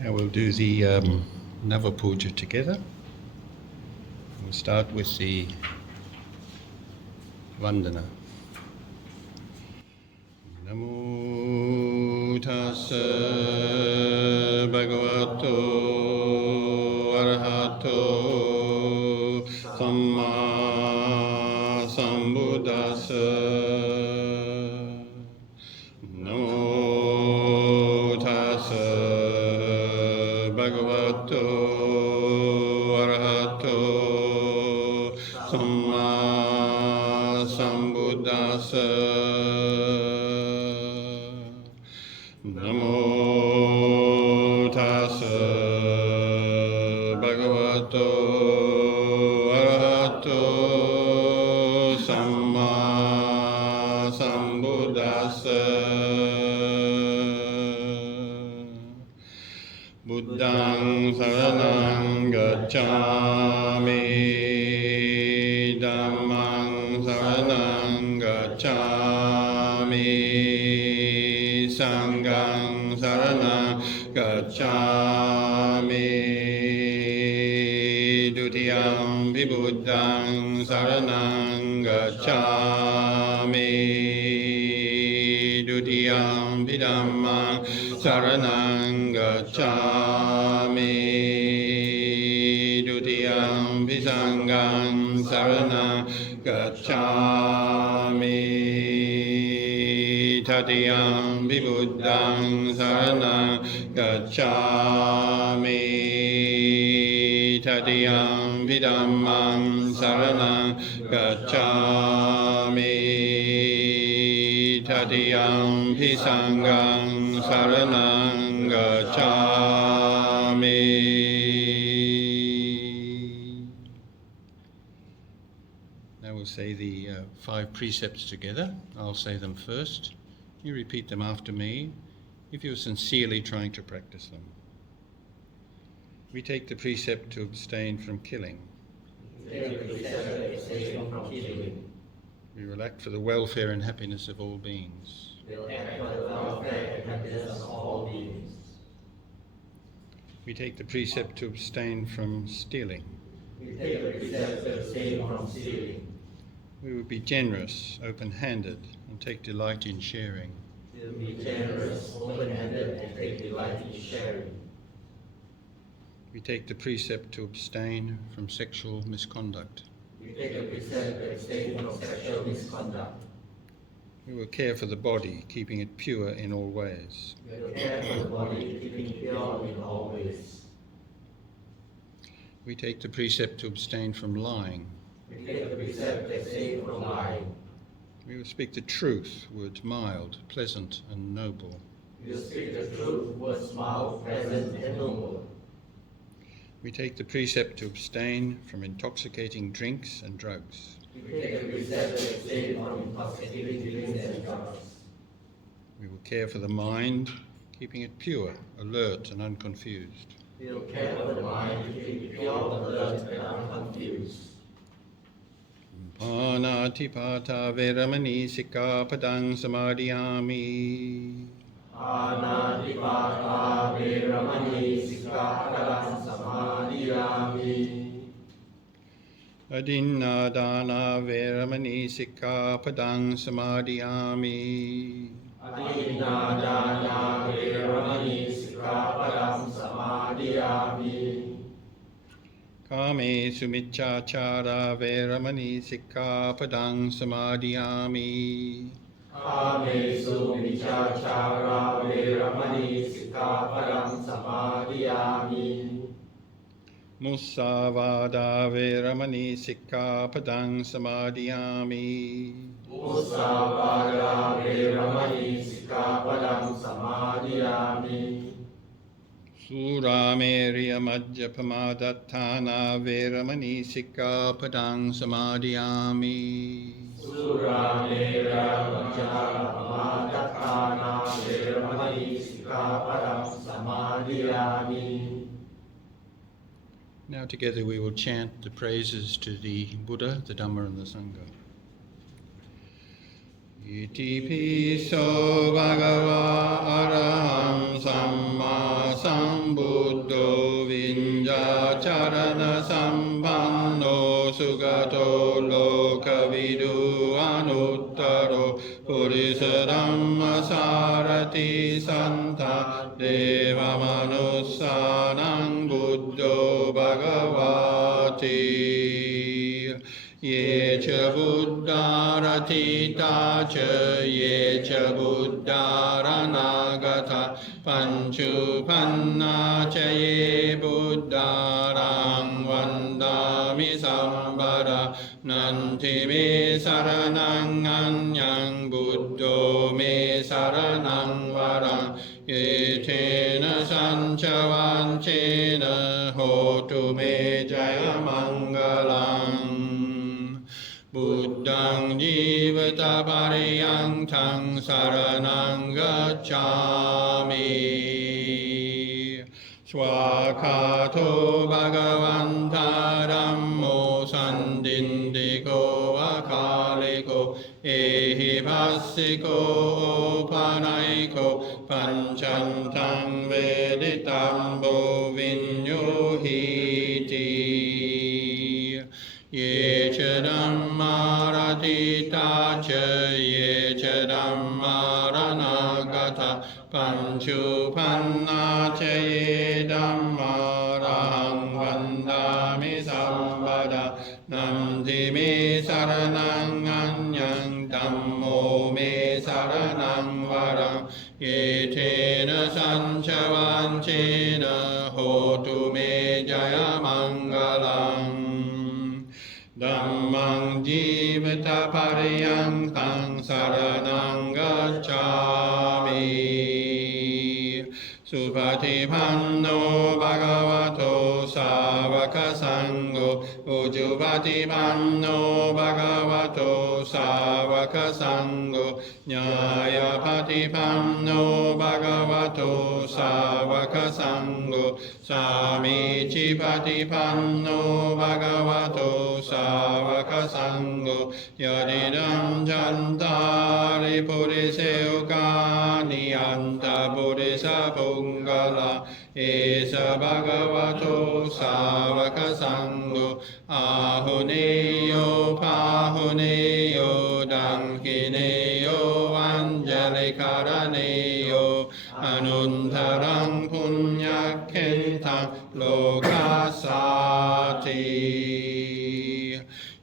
Now we'll do the Nava Puja together. We'll start with the Vandana. Namo tassa bhagavato arahato samma sambuddhassa. Namo tassa bhagavato arahato samma sambuddhassa. Namo tassa bhagavato arahato samma sambuddhassa. Buddhaṃ saranang gacchāmi, Dhammaṃ saranang gacchāmi, Sanghaṃ saranang gacchāmi, Dutiyampi Buddhaṃ saranang gacchāmi, Dutiyampi Dhammaṃ saranang gacchāmi, Dutiyampi Sanghaṃ saranang gacchāmi, Tatiyampi Buddhaṃ saranang gacchāmi, Tatiyampi Dhammaṃ saranang gacchāmi, Tatiyampi Sanghaṃ saranang gacchāmi. Now we'll say the 5 precepts together. I'll say them first. You repeat them after me if you're sincerely trying to practice them. We take the precept to abstain from killing. We will act for the welfare and happiness of all beings. We take the precept to abstain from stealing. We will be generous, open-handed, and take delight in sharing. We take the precept to abstain from sexual misconduct. We will care for the body, keeping it pure in all ways. We take the precept to abstain from lying. We will speak the truth, words mild, pleasant, and noble. We take the precept to abstain from intoxicating drinks and drugs. We will care for the mind, keeping it pure, alert, and unconfused. Panatipata veramani sikkhapadang samadhiyami. Panatipata veramani sikkhapadang samadhiyami. Adinnādāna veramani sikkhapadang samadhiyami. Adinnādāna veramani sikkhapadang samadhiyami. Kāme sumicchāchāra veramani sikkhapadang samadhiyami. Kāmesu micchāchāra veramani sikkhapadang samadhiyami. Musāvādā veramani sikkhapadang samadhiyami. Musāvādā veramani sikkhapadang samadhiyami. Sūrāmerya majjapamādatthāna veramani sikkhapadang samadhiyami. Sūrāmerya majjapamādatthāna veramani sikkhapadang samadhiyami. Now together we will chant the praises to the Buddha, the Dhamma and the Sangha. Iti piso bhagava araham samma sambuddhassa sarana sampanno sugato lokavidu anuttaro purisa dhamma sarati santa deva manussanang buddho bhagavati ye cha buddharatita cha ye cha buddharanagata panchu panna cha ye buddharang vandami sambara nanti me saranang anyang buddho me saranang vara ye tena sanchavanchena hotu me jaya mangalang Buddhang jivata pariyantang saranang gacchami Swakato bhagavanta dhammo sandindiko akaliko ehi passiko panaiko pancantang veditambo vinyuhiti ye cha dhammaratita cha ye cha dhammaranagata panchu panna cha ye dhammarahang vandami sambada namti me saranang anyang dhammo me saranang varang ye tena sanchavanchena hotu me jaya mangalang Dhammang jivata pariyantang saranang gacchami Supatipanno bhagavato savaka sangho Ujupatipanno bhagavato savaka sangho Nyayapatipanno bhagavato savaka sangho Samicipatipanno bhagavato savaka sangho Yadidam jantari purisayukani anta purisa Pungala Esa Bhagavato Savaka Sangho Ahuneyo Pahuneyo Dankineyo Anjalikaraneyo Anuntarang Punyakentang Lokasati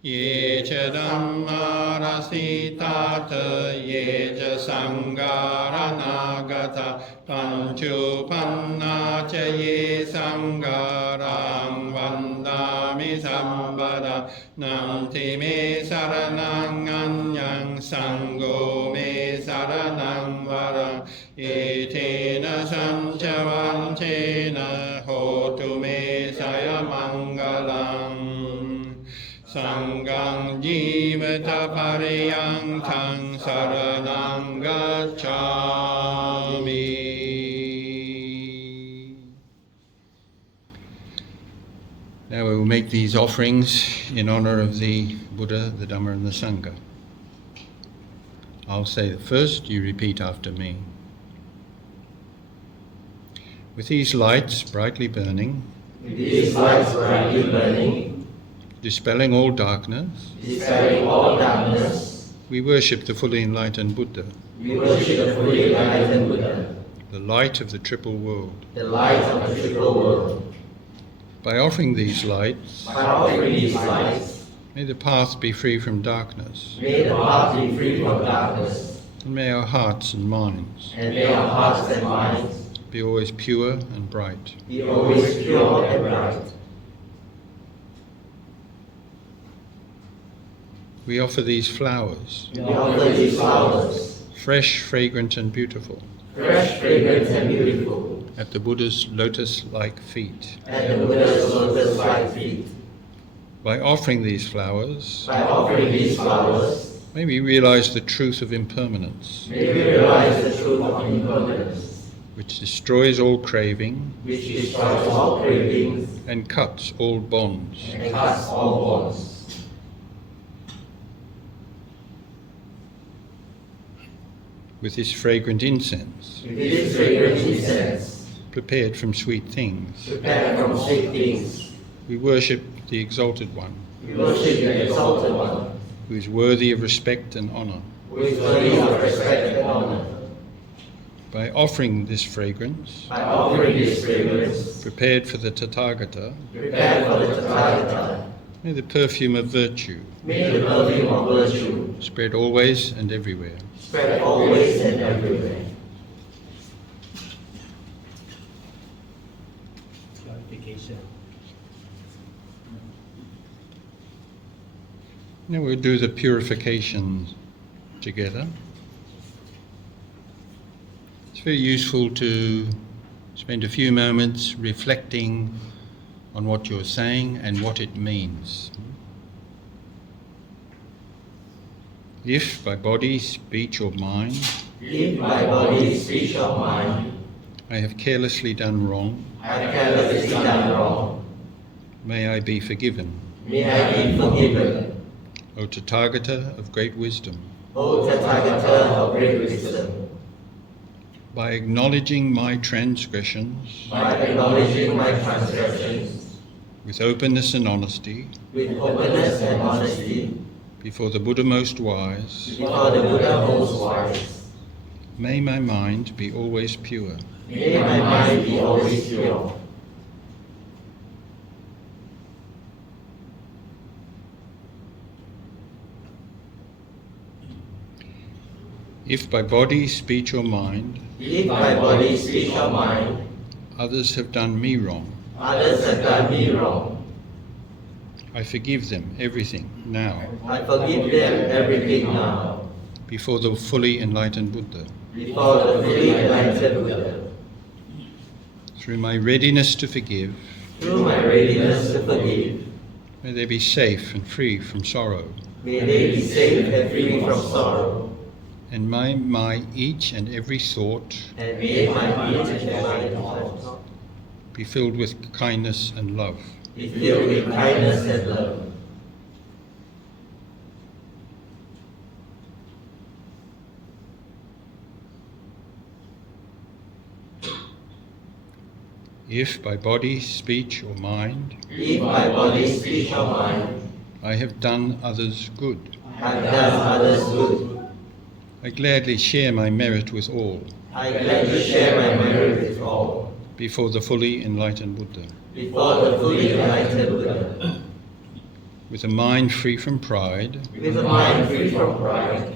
Ye cha dhammarasitata ye cha sangaranagata panchu panna cha ye sangarang vandami sambada namti me saranang anyang sangho me saranang vara etena sanchavanchena hotu me saya mangalang Sangang jivata pariyantang saranang gacchami. Now we will make these offerings in honor of the Buddha, the Dhamma and the Sangha. I'll say it first, you repeat after me. With these lights brightly burning, dispelling all darkness, we worship the fully enlightened Buddha, the light of the triple world. By offering these lights, may the path be free from darkness, and may our hearts and minds be always pure and bright. We offer these flowers, fresh, fragrant and beautiful, at the Buddha's lotus-like feet. By offering these flowers, may we realize the truth of impermanence, which destroys all craving and cuts all bonds. With this fragrant incense, prepared from sweet things, We worship the Exalted One, We worship the Exalted One, who is worthy of respect and honor. who is worthy of respect and honor. By offering this fragrance, By offering this fragrance, prepared for the Tathagata, prepared for the Tathagata, may the perfume of virtue may the perfume of virtue spread always and everywhere. spread always and everywhere. Glorification. Now we'll do the purification together. It's very useful to spend a few moments reflecting on what you're saying and what it means. If by body, speech or mind If by body, speech or mind, I have carelessly done wrong, I have carelessly done wrong, may I be forgiven. may I be forgiven. O Tathagata of great wisdom, O Tathagata of great wisdom, by acknowledging my transgressions by acknowledging my transgressions, with openness and honesty with openness and honesty, before the Buddha most wise, before the Buddha most wise, may my mind be always pure. may my mind be always pure. If by body, speech or mind If by body, speech or mind, others have done me wrong, others have done me wrong, I forgive them everything now, I forgive them everything now, before the fully enlightened Buddha. before the fully enlightened Buddha. Through my readiness to forgive, Through my readiness to forgive, may they be safe and free from sorrow, may they be safe and free from sorrow, and may my each and every thought and may my speech and my thought be filled with kindness and love. be filled with kindness and love. If by body, speech or mind If by body, speech or mind, I have done others good, have done others good, I gladly share my merit with all, I gladly share my merit with all, before the fully enlightened Buddha. before the fully enlightened Buddha. With a mind free from pride, With a mind free from pride,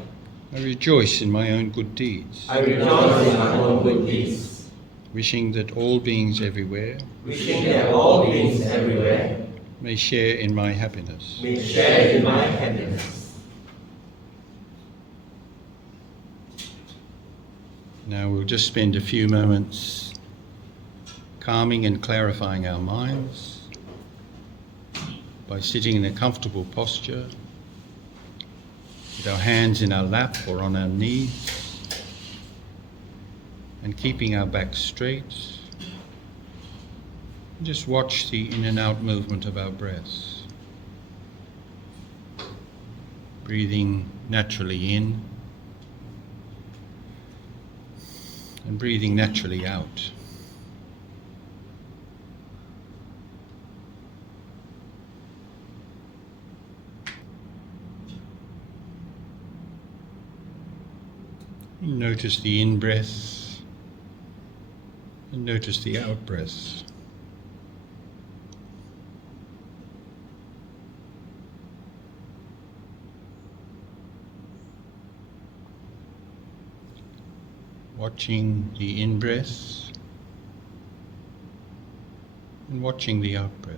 I rejoice in my own good deeds, I rejoice in my own good deeds, wishing that all beings everywhere wishing that all beings everywhere may share in my happiness. may share in my happiness. Now we'll just spend a few moments calming and clarifying our minds by sitting in a comfortable posture with our hands in our lap or on our knees and keeping our back straight. Just watch the in and out movement of our breaths. Breathing naturally in and breathing naturally out. Notice the in-breath and notice the out-breath. Watching the in-breath and watching the out-breath.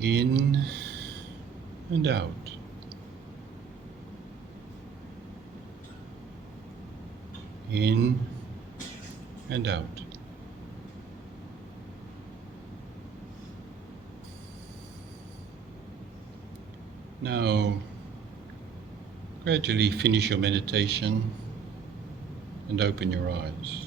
In and out. In and out. Now, gradually finish your meditation and open your eyes.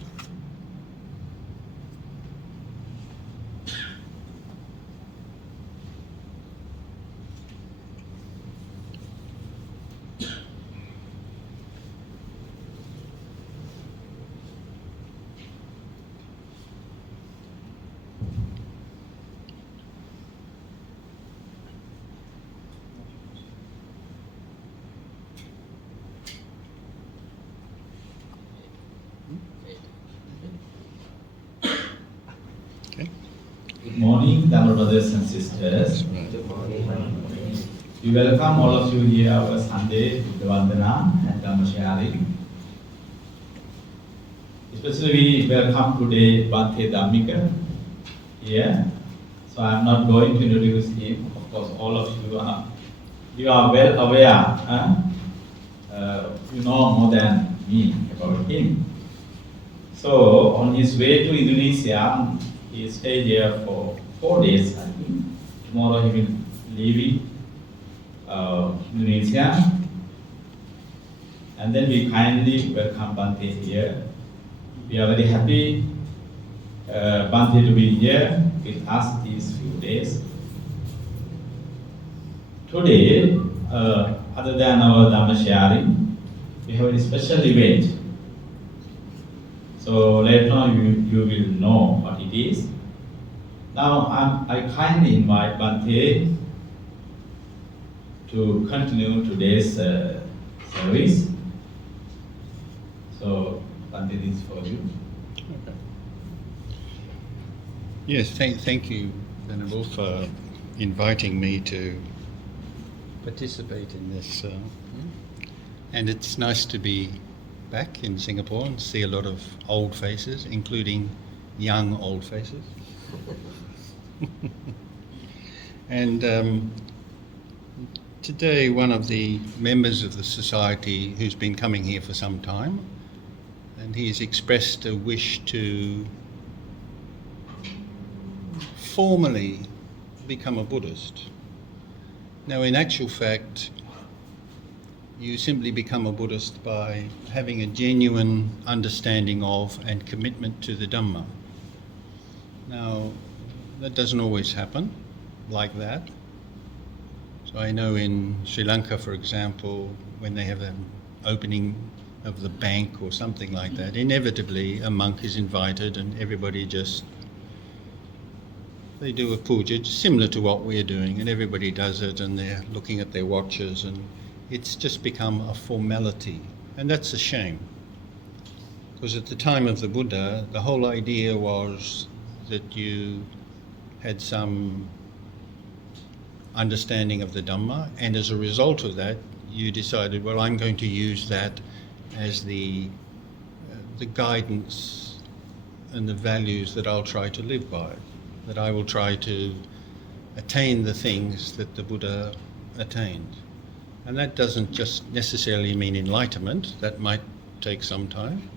morning, Dhamma brothers and sisters. Good morning. We welcome all of you here our Sunday Vandana and Dhamma sharing. Especially we welcome today Bhante Dhammika here. So I am not going to introduce him. Of course, all of you are well aware. You know more than me about him. So on his way to Indonesia, he stayed here for 4 days. I think tomorrow he will leave Indonesia, and then we kindly welcome Bhante here. We are very happy Bhante to be here with us these few days. Today, other than our Dhamma sharing, we have a special event. So later on you will know what it is. Now I kindly invite Bhante to continue today's service. So Bhante, this is for you. Okay. Yes, thank you, Venerable, for inviting me to participate in this. And it's nice to be back in Singapore and see a lot of old faces, including young old faces. And today one of the members of the society who's been coming here for some time, and he's expressed a wish to formally become a Buddhist. Now, in actual fact, you simply become a Buddhist by having a genuine understanding of and commitment to the Dhamma. Now, that doesn't always happen like that. So I know in Sri Lanka, for example, when they have an opening of the bank or something like that, inevitably a monk is invited and everybody they do a puja similar to what we're doing, and everybody does it and they're looking at their watches, and it's just become a formality. And that's a shame, because at the time of the Buddha, the whole idea was that you had some understanding of the Dhamma, and as a result of that, you decided, well, I'm going to use that as the guidance and the values that I'll try to live by, that I will try to attain the things that the Buddha attained. And that doesn't just necessarily mean enlightenment, that might take some time,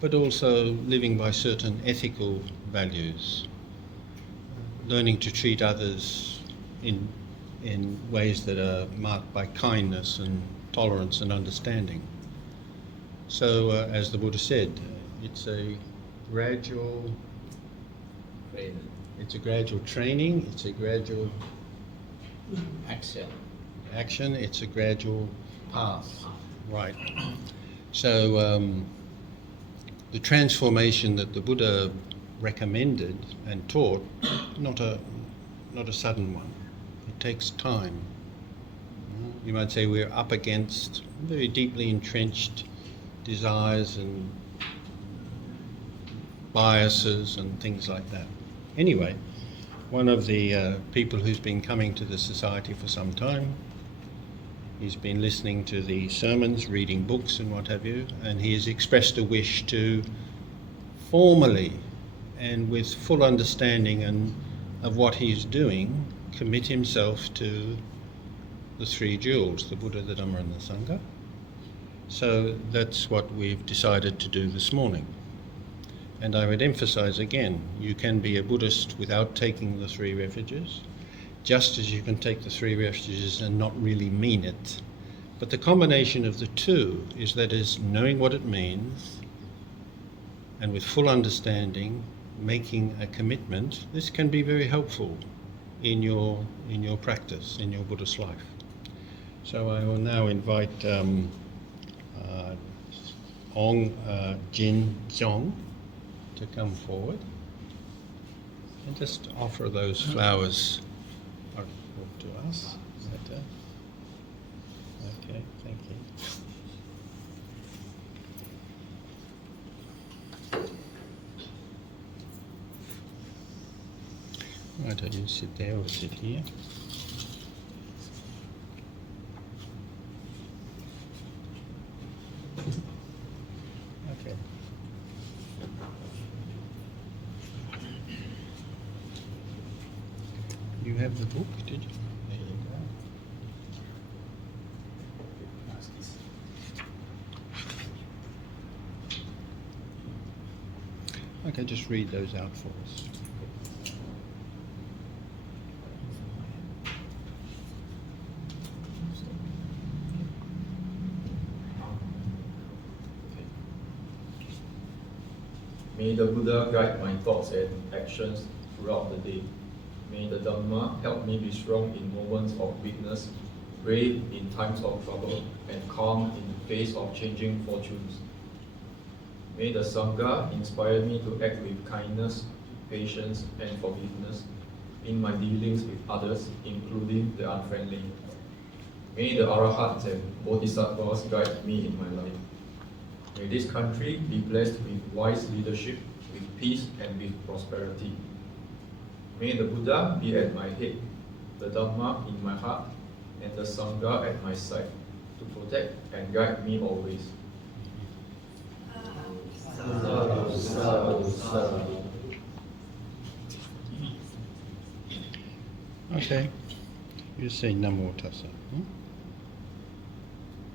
but also living by certain ethical values, learning to treat others in ways that are marked by kindness and tolerance and understanding. So, as the Buddha said, it's a gradual training, it's a gradual action, it's a gradual path. Right. So the transformation that the Buddha recommended and taught, not a sudden one. It takes time. You might say we're up against very deeply entrenched desires and biases and things like that. Anyway, one of the people who's been coming to the society for some time, he's been listening to the sermons, reading books and what have you, and he has expressed a wish to formally and with full understanding of what he's doing, commit himself to the three jewels, the Buddha, the Dhamma and the Sangha. So that's what we've decided to do this morning. And I would emphasize again, you can be a Buddhist without taking the three refuges, just as you can take the three refuges and not really mean it. But the combination of the two is knowing what it means and with full understanding, making a commitment. This can be very helpful in your practice, in your Buddhist life. So I will now invite Ong Jin Zhong to come forward and just offer those flowers to us. Is that okay, thank you. Why don't you sit there or sit here? Okay. You have the book, did you? There you go. Okay, just read those out for us. May the Buddha guide my thoughts and actions throughout the day. May the Dhamma help me be strong in moments of weakness, brave in times of trouble, and calm in the face of changing fortunes. May the Sangha inspire me to act with kindness, patience, and forgiveness in my dealings with others, including the unfriendly. May the Arahats and Bodhisattvas guide me in my life. May this country be blessed with wise leadership, with peace and with prosperity. May the Buddha be at my head, the Dhamma in my heart, and the Sangha at my side, to protect and guide me always. Sadhu, sadhu, sadhu. Okay. You say Namo Tassa.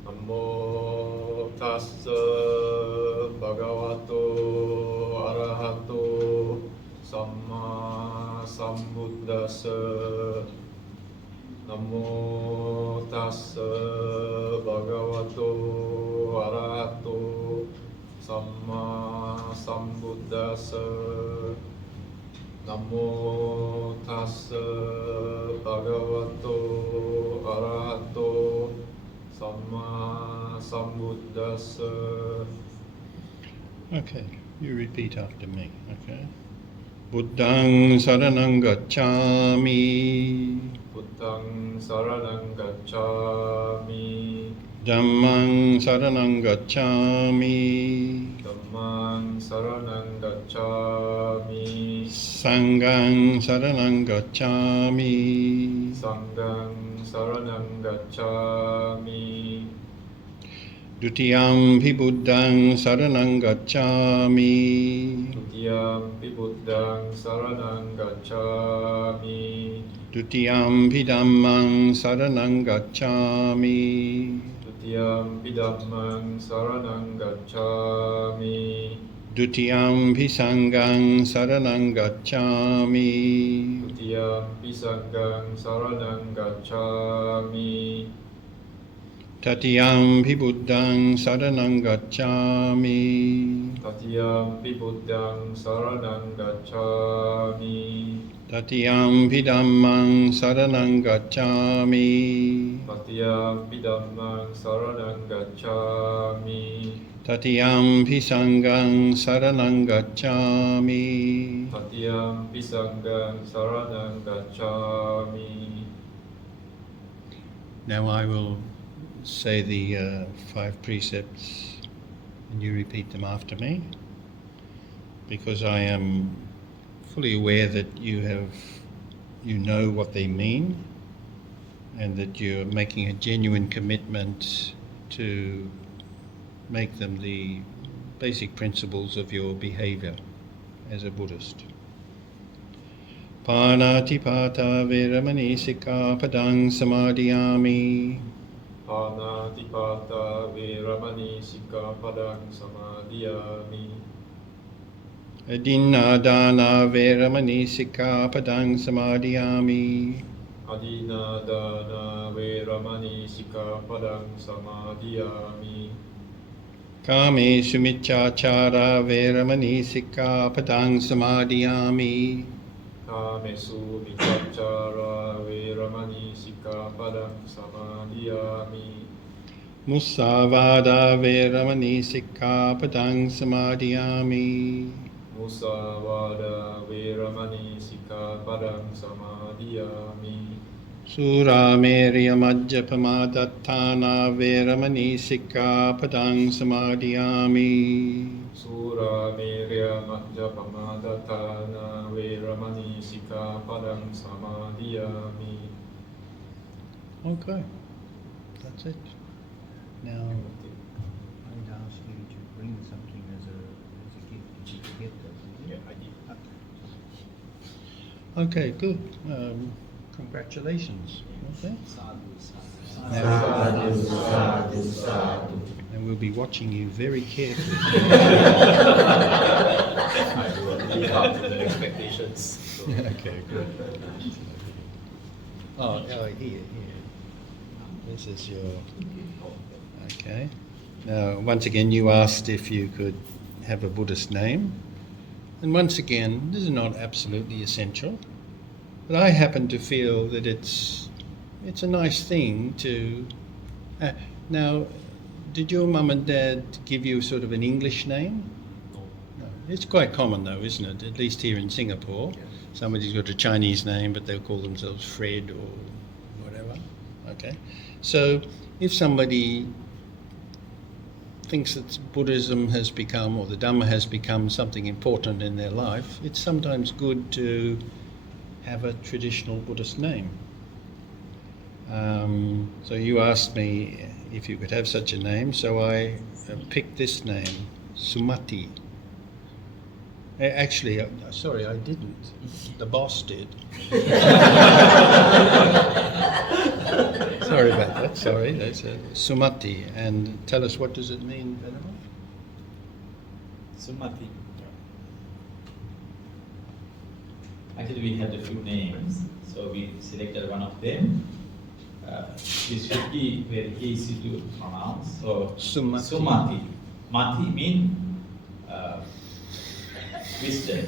Namo tassa bhagavato arahato samma sambuddhassa. Namo tassa bhagavato arahato samma sambuddhassa. Namo tassa bhagavato arahato Samma Sambuddhassa. Okay, you repeat after me, okay? Buddhang saranang gacchami. Buddhang Saranang Gacchami. Dhammang saranang gacchami. Dhammang Saranang Gacchami. Sanghang saranang gacchami. Sanghang Saranang Gacchami. Dutiyampi buddhang saranang gacchami. Tutiyampi Buddhang Saranang Gacchami. Dutiyampi dhammang saranang gacchami. Tutiyampi Dhammang Saranang Gacchami. Dutiyampi sanghang saranang gacchami. Tutiyampi Sanghang Saranang Gacchami. Tatiyampi buddhang saranang gacchami. Tatiyampi Buddhang Saranang Gacchami. Tatiyampi dhammang saranang gacchami. Tatiyampi Dhammang Saranang Gacchami. Tatiyampi sanghang saranang gacchami. Tatiyampi Sanghang Saranang Gacchami. Now I will say the 5 precepts and you repeat them after me, because I am fully aware that you know what they mean and that you're making a genuine commitment to make them the basic principles of your behavior as a Buddhist. Panatipata veramani sikkhapadang samadhiyami. Panatipata Veramani Sikkhapadang Samadhiyami. Adinadana veramani sikkhapadang samadhiyami. Adinadana Veramani Sikkhapadang Samadhiyami. Kame sumichachara veramani sikkhapadang samadhiyami. Kamesu Michachara Veramani Sikkhapadang Samadhiyami. Musavada veramani sikkhapadang samadhiyami. Musavada Veramani Sikkhapadang Samadhiyami. Sura Merya Majjapamadattana Veramani Sikkhapadang Samadhiyami. Sura Merya Majjapamadattana Veramani Sikkhapadang Samadhiyami. Okay, that's it. Now, I would ask you to bring something as a gift. Did you get that? Yeah, I did. okay, good. Congratulations. Okay. Sadhu, sadhu, Sadhu, sadhu, sadhu. And we'll be watching you very carefully. I will live up to the expectations. So, Okay, good. Oh, here. This is your... Okay. Now, once again, you asked if you could have a Buddhist name. And once again, this is not absolutely essential. But I happen to feel that it's a nice thing to... now, did your mum and dad give you sort of an English name? No. It's quite common though, isn't it? At least here in Singapore. Yes. Somebody's got a Chinese name, but they'll call themselves Fred or whatever. Okay. So if somebody thinks that Buddhism has become, or the Dhamma has become something important in their life, it's sometimes good to have a traditional Buddhist name. So you asked me if you could have such a name, so I picked this name, Sumati. Actually, sorry, I didn't. The boss did. Sorry about that. Sorry, that's Sumati. And tell us, what does it mean, Venerable? Sumati. Actually, we had a few names, so we selected one of them. This should be very easy to pronounce. So Sumati. Sumati. Mati means wisdom.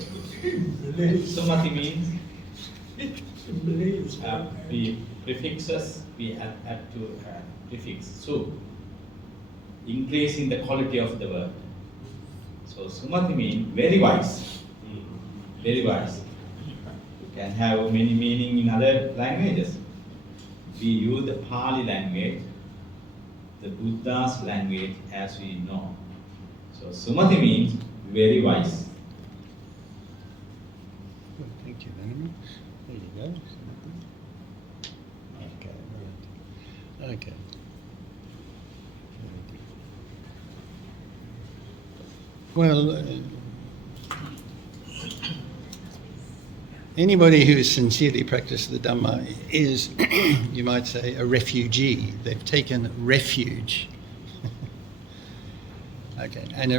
Sumati means we prefixes, we add to prefix su, increasing the quality of the word. So Sumati means very wise. Very wise. You can have many meaning in other languages. We use the Pali language, the Buddha's language, as we know. So Sumati means very wise. Good, thank you, Venerable. There you go. Okay, right. Okay. Well, anybody who has sincerely practiced the Dhamma is, you might say, a refugee. They've taken refuge. Okay, and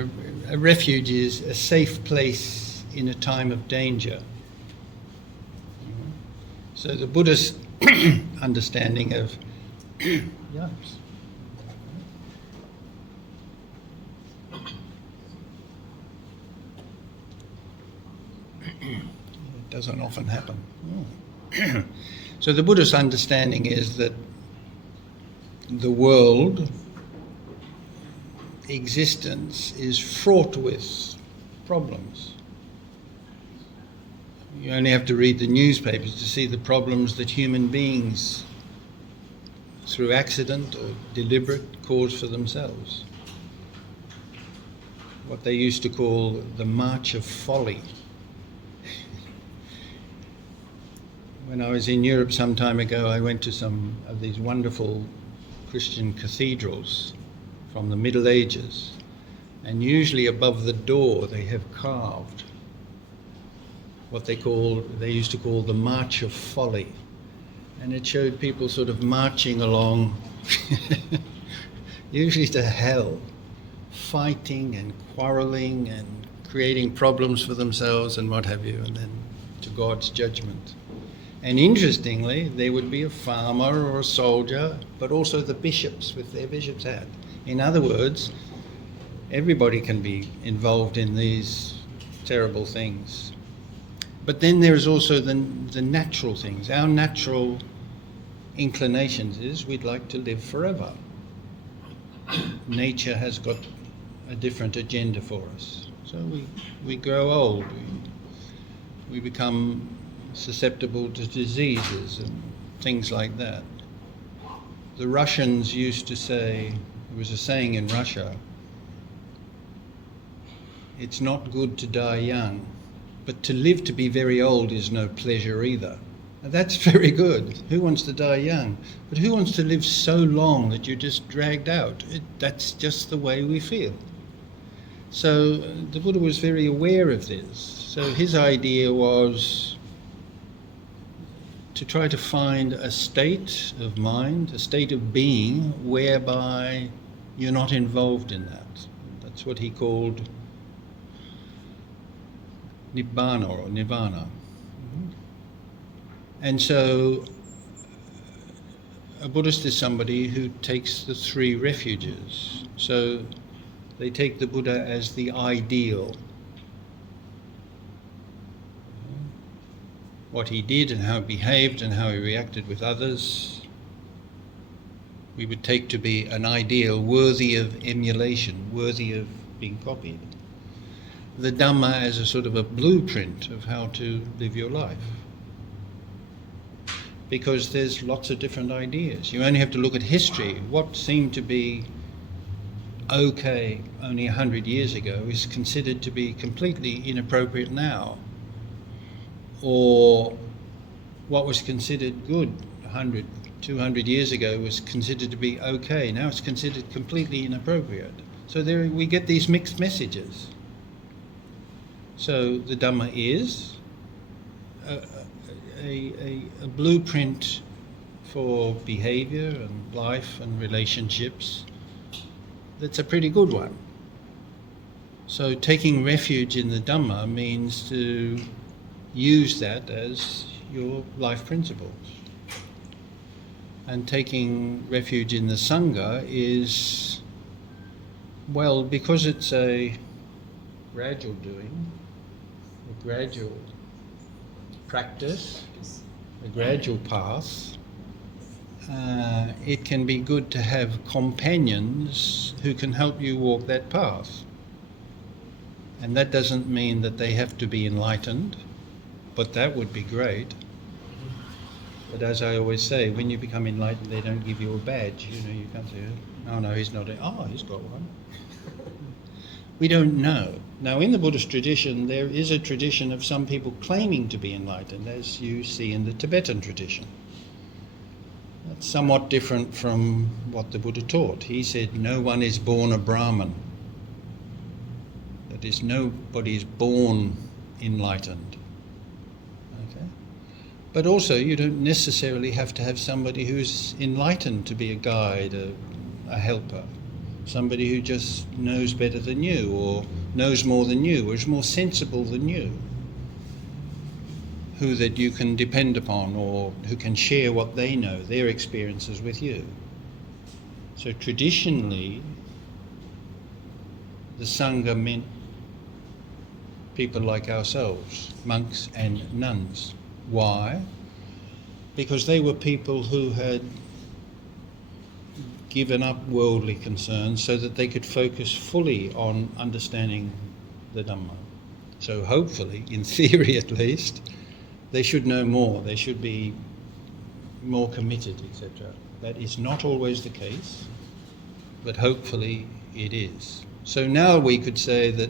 a refuge is a safe place in a time of danger. So the Buddhist understanding of yikes. It doesn't often happen. Oh. So the Buddhist understanding is that the world existence is fraught with problems. You only have to read the newspapers to see the problems that human beings, through accident or deliberate, cause for themselves. What they used to call the march of folly. When I was in Europe some time ago, I went to some of these wonderful Christian cathedrals from the Middle Ages, and usually above the door they have carved what they used to call the March of Folly, and it showed people sort of marching along, usually to hell, fighting and quarrelling and creating problems for themselves and what have you, and then to God's judgment. And interestingly, there would be a farmer or a soldier, but also the bishops with their bishop's hat. In other words, everybody can be involved in these terrible things. But then there is also the natural things. Our natural inclinations is we'd like to live forever. Nature has got a different agenda for us. So we grow old, we become susceptible to diseases and things like that. The Russians used to say, there was a saying in Russia, it's not good to die young, but to live to be very old is no pleasure either. And that's very good. Who wants to die young? But who wants to live so long that you're just dragged out? That's just the way we feel. So the Buddha was very aware of this. So his idea was to try to find a state of mind, a state of being, whereby you're not involved in that. That's what he called Nibbana or Nirvana. And so a Buddhist is somebody who takes the three refuges. So they take the Buddha as the ideal. What he did and how he behaved and how he reacted with others, we would take to be an ideal worthy of emulation, worthy of being copied. The Dhamma as a sort of a blueprint of how to live your life. Because there's lots of different ideas. You only have to look at history. What seemed to be okay only 100 years ago is considered to be completely inappropriate now. Or what was considered good 100, 200 years ago was considered to be okay. Now it's considered completely inappropriate. So there we get these mixed messages. So the Dhamma is a blueprint for behavior and life and relationships that's a pretty good one. So taking refuge in the Dhamma means to use that as your life principles. And taking refuge in the Sangha is, well, because it's a gradual doing, a gradual practice, a gradual path, it can be good to have companions who can help you walk that path. And that doesn't mean that they have to be enlightened, but that would be great. But as I always say, when you become enlightened, they don't give you a badge. You know, you can't say, oh no, he's not, he's got one. We don't know. Now, in the Buddhist tradition, there is a tradition of some people claiming to be enlightened, as you see in the Tibetan tradition. That's somewhat different from what the Buddha taught. He said, no one is born a Brahmin. That is, nobody is born enlightened. Okay? But also, you don't necessarily have to have somebody who's enlightened to be a guide, a helper. Somebody who just knows better than you, or knows more than you, or is more sensible than you, who that you can depend upon, or who can share what they know, their experiences with you. So traditionally, the Sangha meant people like ourselves, monks and nuns. Why? Because they were people who had given up worldly concerns so that they could focus fully on understanding the Dhamma. So hopefully, in theory at least, they should know more, they should be more committed, etc. That is not always the case, but hopefully it is. So now we could say that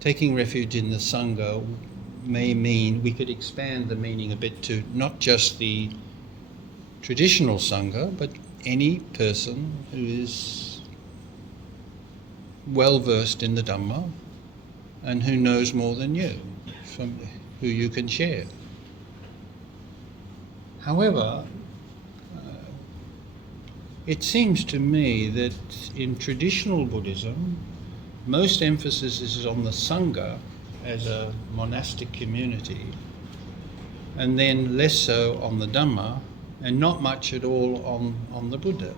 taking refuge in the Sangha may mean, we could expand the meaning a bit to not just the traditional Sangha, but any person who is well versed in the Dhamma and who knows more than you, from who you can share. However, it seems to me that in traditional Buddhism, most emphasis is on the Sangha as a monastic community, and then less so on the Dhamma, and not much at all on the Buddha.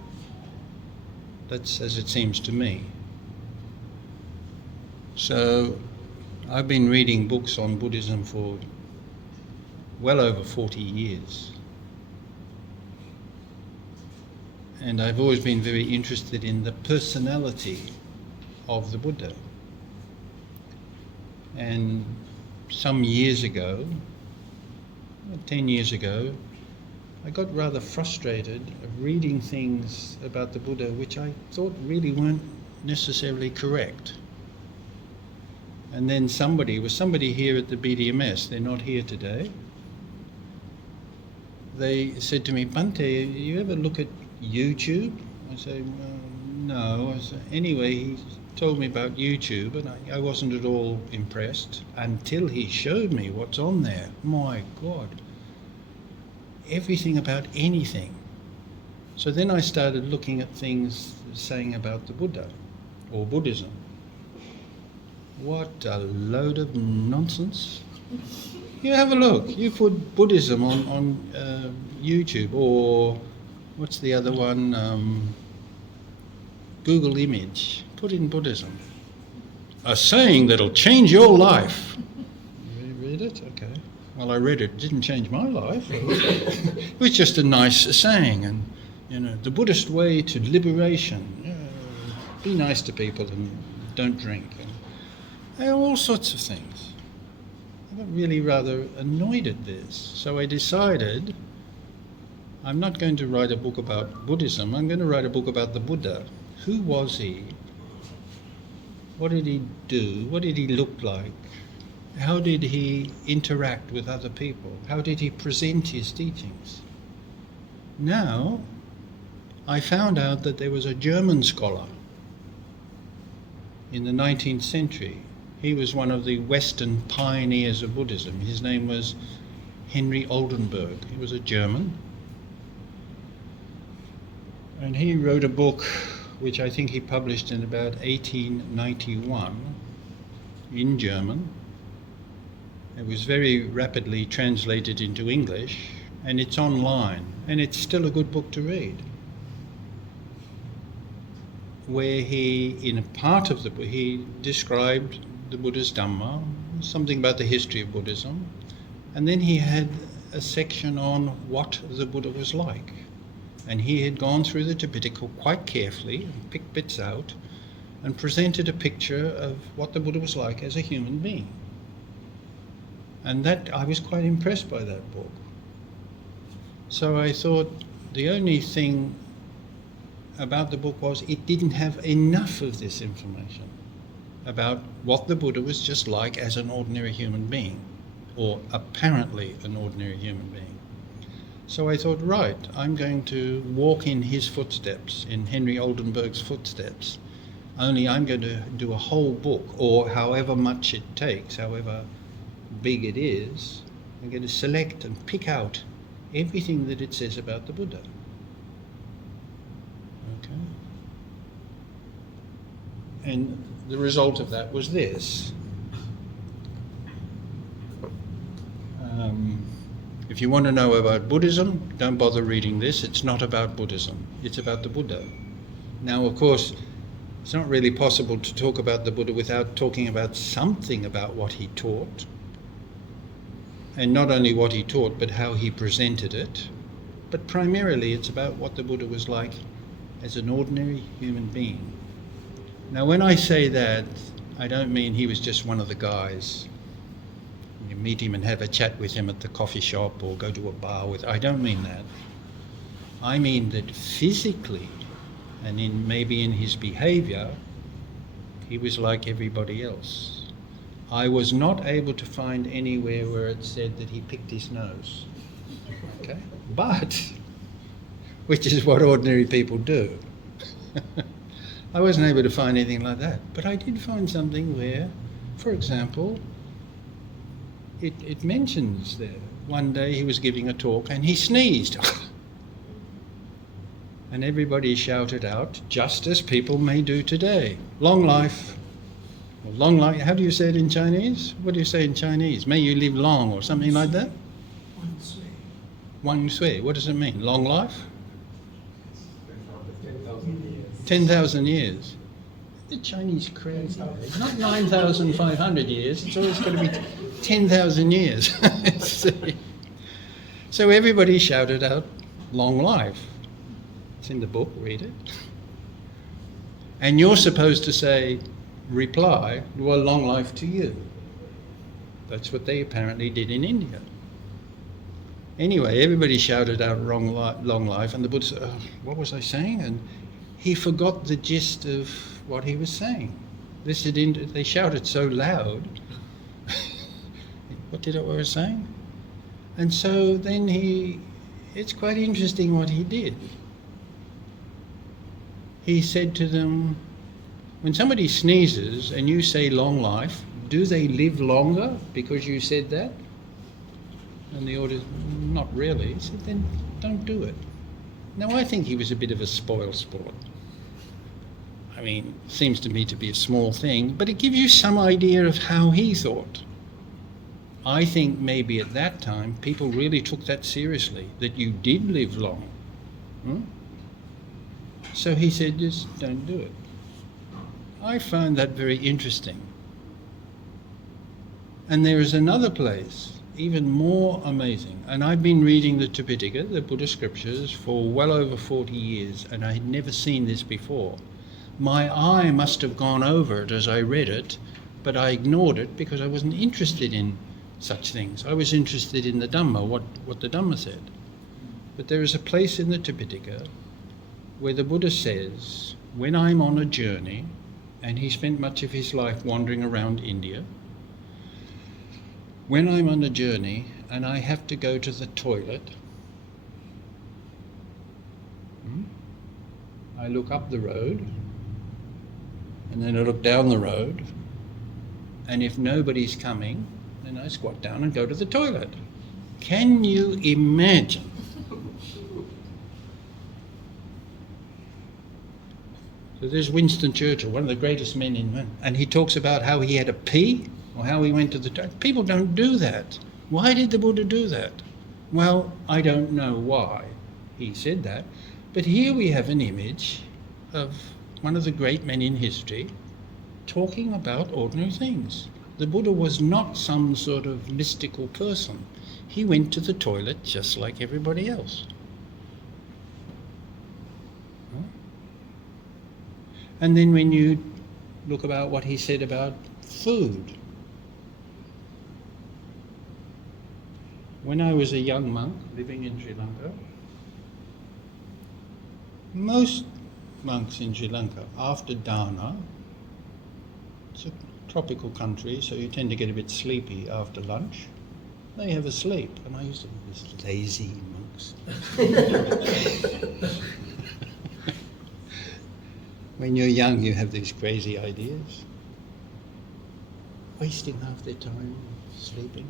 That's as it seems to me. So I've been reading books on Buddhism for well over 40 years. And I've always been very interested in the personality of the Buddha. And some years ago, 10 years ago, I got rather frustrated of reading things about the Buddha which I thought really weren't necessarily correct. And then somebody here at the BDMS, they're not here today, they said to me, Bhante, you ever look at YouTube? I said, no. I said, anyway, he told me about YouTube, and I wasn't at all impressed until he showed me what's on there. My God. Everything about anything. So then I started looking at things saying about the Buddha or Buddhism. What a load of nonsense. You have a look. You put Buddhism on YouTube, or what's the other one? Google image. Put in Buddhism. A saying that'll change your life. You read it? Okay. Well, I read it. It didn't change my life. It was just a nice saying. And, you know, the Buddhist way to liberation. Be nice to people and don't drink. And all sorts of things. I got really rather annoyed at this. So I decided I'm not going to write a book about Buddhism. I'm going to write a book about the Buddha. Who was he? What did he do? What did he look like? How did he interact with other people? How did he present his teachings? Now, I found out that there was a German scholar in the 19th century. He was one of the Western pioneers of Buddhism. His name was Henry Oldenburg. He was a German. And he wrote a book which I think he published in about 1891 in German. It was very rapidly translated into English, and it's online, and it's still a good book to read. Where he, in a part of the book, he described the Buddha's Dhamma, something about the history of Buddhism, and then he had a section on what the Buddha was like. And he had gone through the Tipitaka quite carefully, and picked bits out, and presented a picture of what the Buddha was like as a human being. And that, I was quite impressed by that book. So I thought the only thing about the book was it didn't have enough of this information about what the Buddha was just like as an ordinary human being, or apparently an ordinary human being. So I thought, right, I'm going to walk in his footsteps, in Henry Oldenburg's footsteps, only I'm going to do a whole book, or however much it takes, however big it is. I'm going to select and pick out everything that it says about the Buddha. Okay? And the result of that was this. If you want to know about Buddhism, don't bother reading this. It's not about Buddhism. It's about the Buddha. Now, of course, it's not really possible to talk about the Buddha without talking about something about what he taught. And not only what he taught, but how he presented it. But primarily, it's about what the Buddha was like as an ordinary human being. Now, when I say that, I don't mean he was just one of the guys. You meet him and have a chat with him at the coffee shop or go to a bar with. I don't mean that. I mean that physically and maybe in his behavior, he was like everybody else. I was not able to find anywhere where it said that he picked his nose. Okay? But, which is what ordinary people do. I wasn't able to find anything like that. But I did find something where, for example, it mentions there, one day he was giving a talk and he sneezed. And everybody shouted out, just as people may do today. Long life. Well, long life, how do you say it in Chinese? What do you say in Chinese? May you live long or something like that? Wang Sui. Wang Sui, what does it mean? Long life? 10,000 years. 10,000 years. The Chinese crazy. Not 9,500 years, it's always going to be 10,000 years. So everybody shouted out, long life. It's in the book, read it. And you're supposed to say, reply, well, long life to you. That's what they apparently did in India. Anyway, everybody shouted out long life, and the Buddha said, oh, what was I saying? And he forgot the gist of what he was saying. They shouted so loud. What was I saying? And so then it's quite interesting what he did. He said to them, when somebody sneezes and you say long life, do they live longer because you said that? And the audience, not really. He said, then don't do it. Now, I think he was a bit of a spoil sport. I mean, seems to me to be a small thing, but it gives you some idea of how he thought. I think maybe at that time people really took that seriously, that you did live long. So he said, just don't do it. I found that very interesting. And there is another place, even more amazing. And I've been reading the Tipitaka, the Buddha scriptures, for well over 40 years, and I had never seen this before. My eye must have gone over it as I read it, but I ignored it because I wasn't interested in such things. I was interested in the Dhamma, what the Dhamma said. But there is a place in the Tipitaka where the Buddha says, when I'm on a journey, and he spent much of his life wandering around India, when I'm on a journey and I have to go to the toilet, I look up the road, and then I look down the road, and if nobody's coming, then I squat down and go to the toilet. Can you imagine? So there's Winston Churchill, one of the greatest men in man, and he talks about how he had a pee or how he went to the toilet. People don't do that. Why did the Buddha do that? Well, I don't know why he said that, but here we have an image of one of the great men in history talking about ordinary things. The Buddha was not some sort of mystical person. He went to the toilet just like everybody else. And then when you look about what he said about food. When I was a young monk living in Sri Lanka, most monks in Sri Lanka, after dana, it's a tropical country, so you tend to get a bit sleepy after lunch, they have a sleep. And I used to be these lazy monks. When you're young, you have these crazy ideas, wasting half their time sleeping.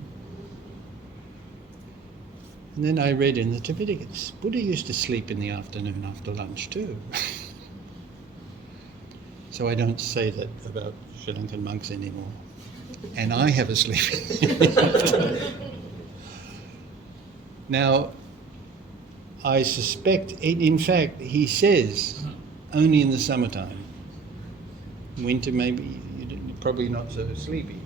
And then I read in the Tipitaka, Buddha used to sleep in the afternoon after lunch too. So I don't say that about Sri Lankan monks anymore. And I have a sleep. Now, I suspect, in fact, he says, only in the summertime. Winter maybe, you're probably not so sleepy.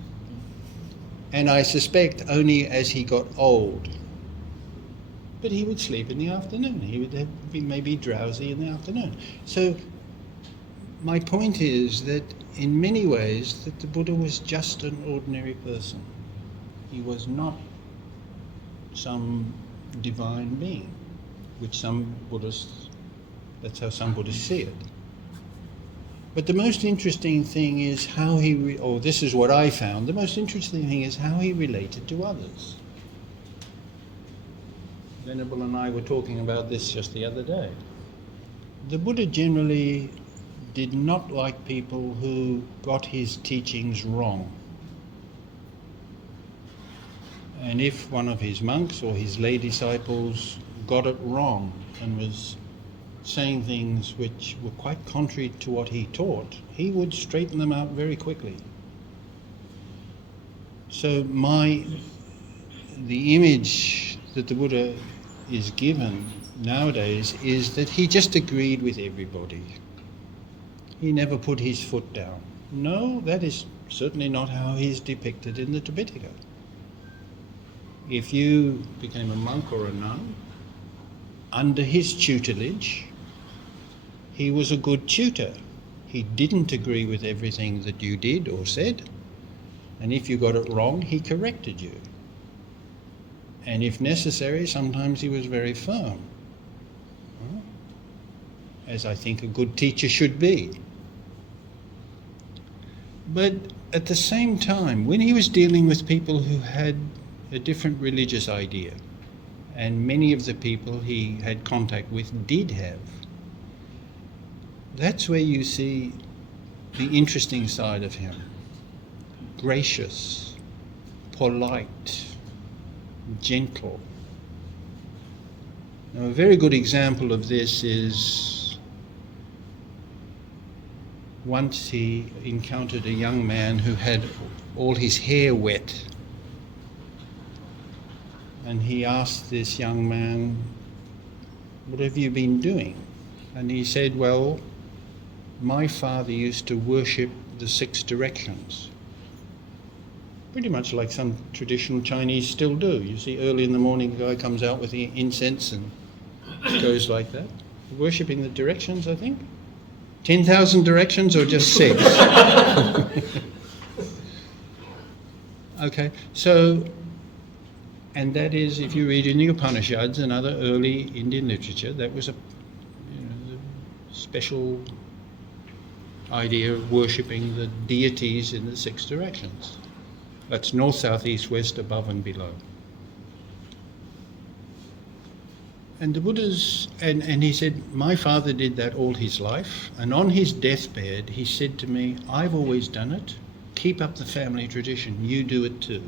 And I suspect only as he got old. But he would sleep in the afternoon. He would be maybe drowsy in the afternoon. So my point is that in many ways that the Buddha was just an ordinary person. He was not some divine being, which some Buddhists, that's how some Buddhists see it. But the most interesting thing is how this is what I found, the most interesting thing is how he related to others. Venerable and I were talking about this just the other day. The Buddha generally did not like people who got his teachings wrong. And if one of his monks or his lay disciples got it wrong and was saying things which were quite contrary to what he taught, he would straighten them out very quickly. So the image that the Buddha is given nowadays is that he just agreed with everybody. He never put his foot down. No, that is certainly not how he's depicted in the Tipitaka. If you became a monk or a nun, under his tutelage, he was a good tutor. He didn't agree with everything that you did or said, and if you got it wrong, he corrected you. And if necessary, sometimes he was very firm, as I think a good teacher should be. But at the same time, when he was dealing with people who had a different religious idea, and many of the people he had contact with did have, that's where you see the interesting side of him. Gracious, polite, gentle. Now, a very good example of this is once he encountered a young man who had all his hair wet. And he asked this young man, "What have you been doing?" And he said, "Well, my father used to worship the 6 directions." Pretty much like some traditional Chinese still do. You see, early in the morning, the guy comes out with the incense and goes like that. Worshipping the directions, I think. 10,000 directions or just 6? Okay, so, and that is, if you read in the Upanishads and other early Indian literature, that was a special idea of worshipping the deities in the 6 directions. That's north, south, east, west, above and below. And the Buddha's, and he said, my father did that all his life, and on his deathbed he said to me, I've always done it, keep up the family tradition, you do it too.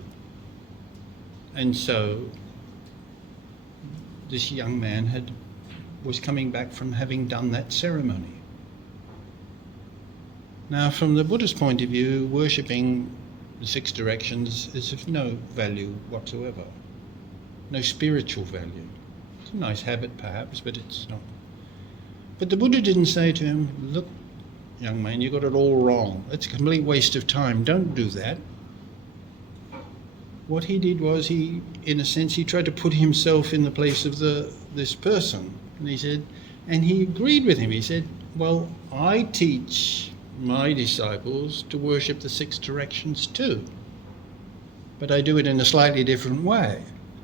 And so this young man was coming back from having done that ceremony. Now, from the Buddha's point of view, worshipping the 6 directions is of no value whatsoever, no spiritual value. It's a nice habit perhaps, but it's not. But the Buddha didn't say to him, look, young man, you got it all wrong. It's a complete waste of time. Don't do that. What he did was he, in a sense, he tried to put himself in the place of this person. And he said, and he agreed with him. He said, well, I teach my disciples to worship the 6 directions too. But I do it in a slightly different way.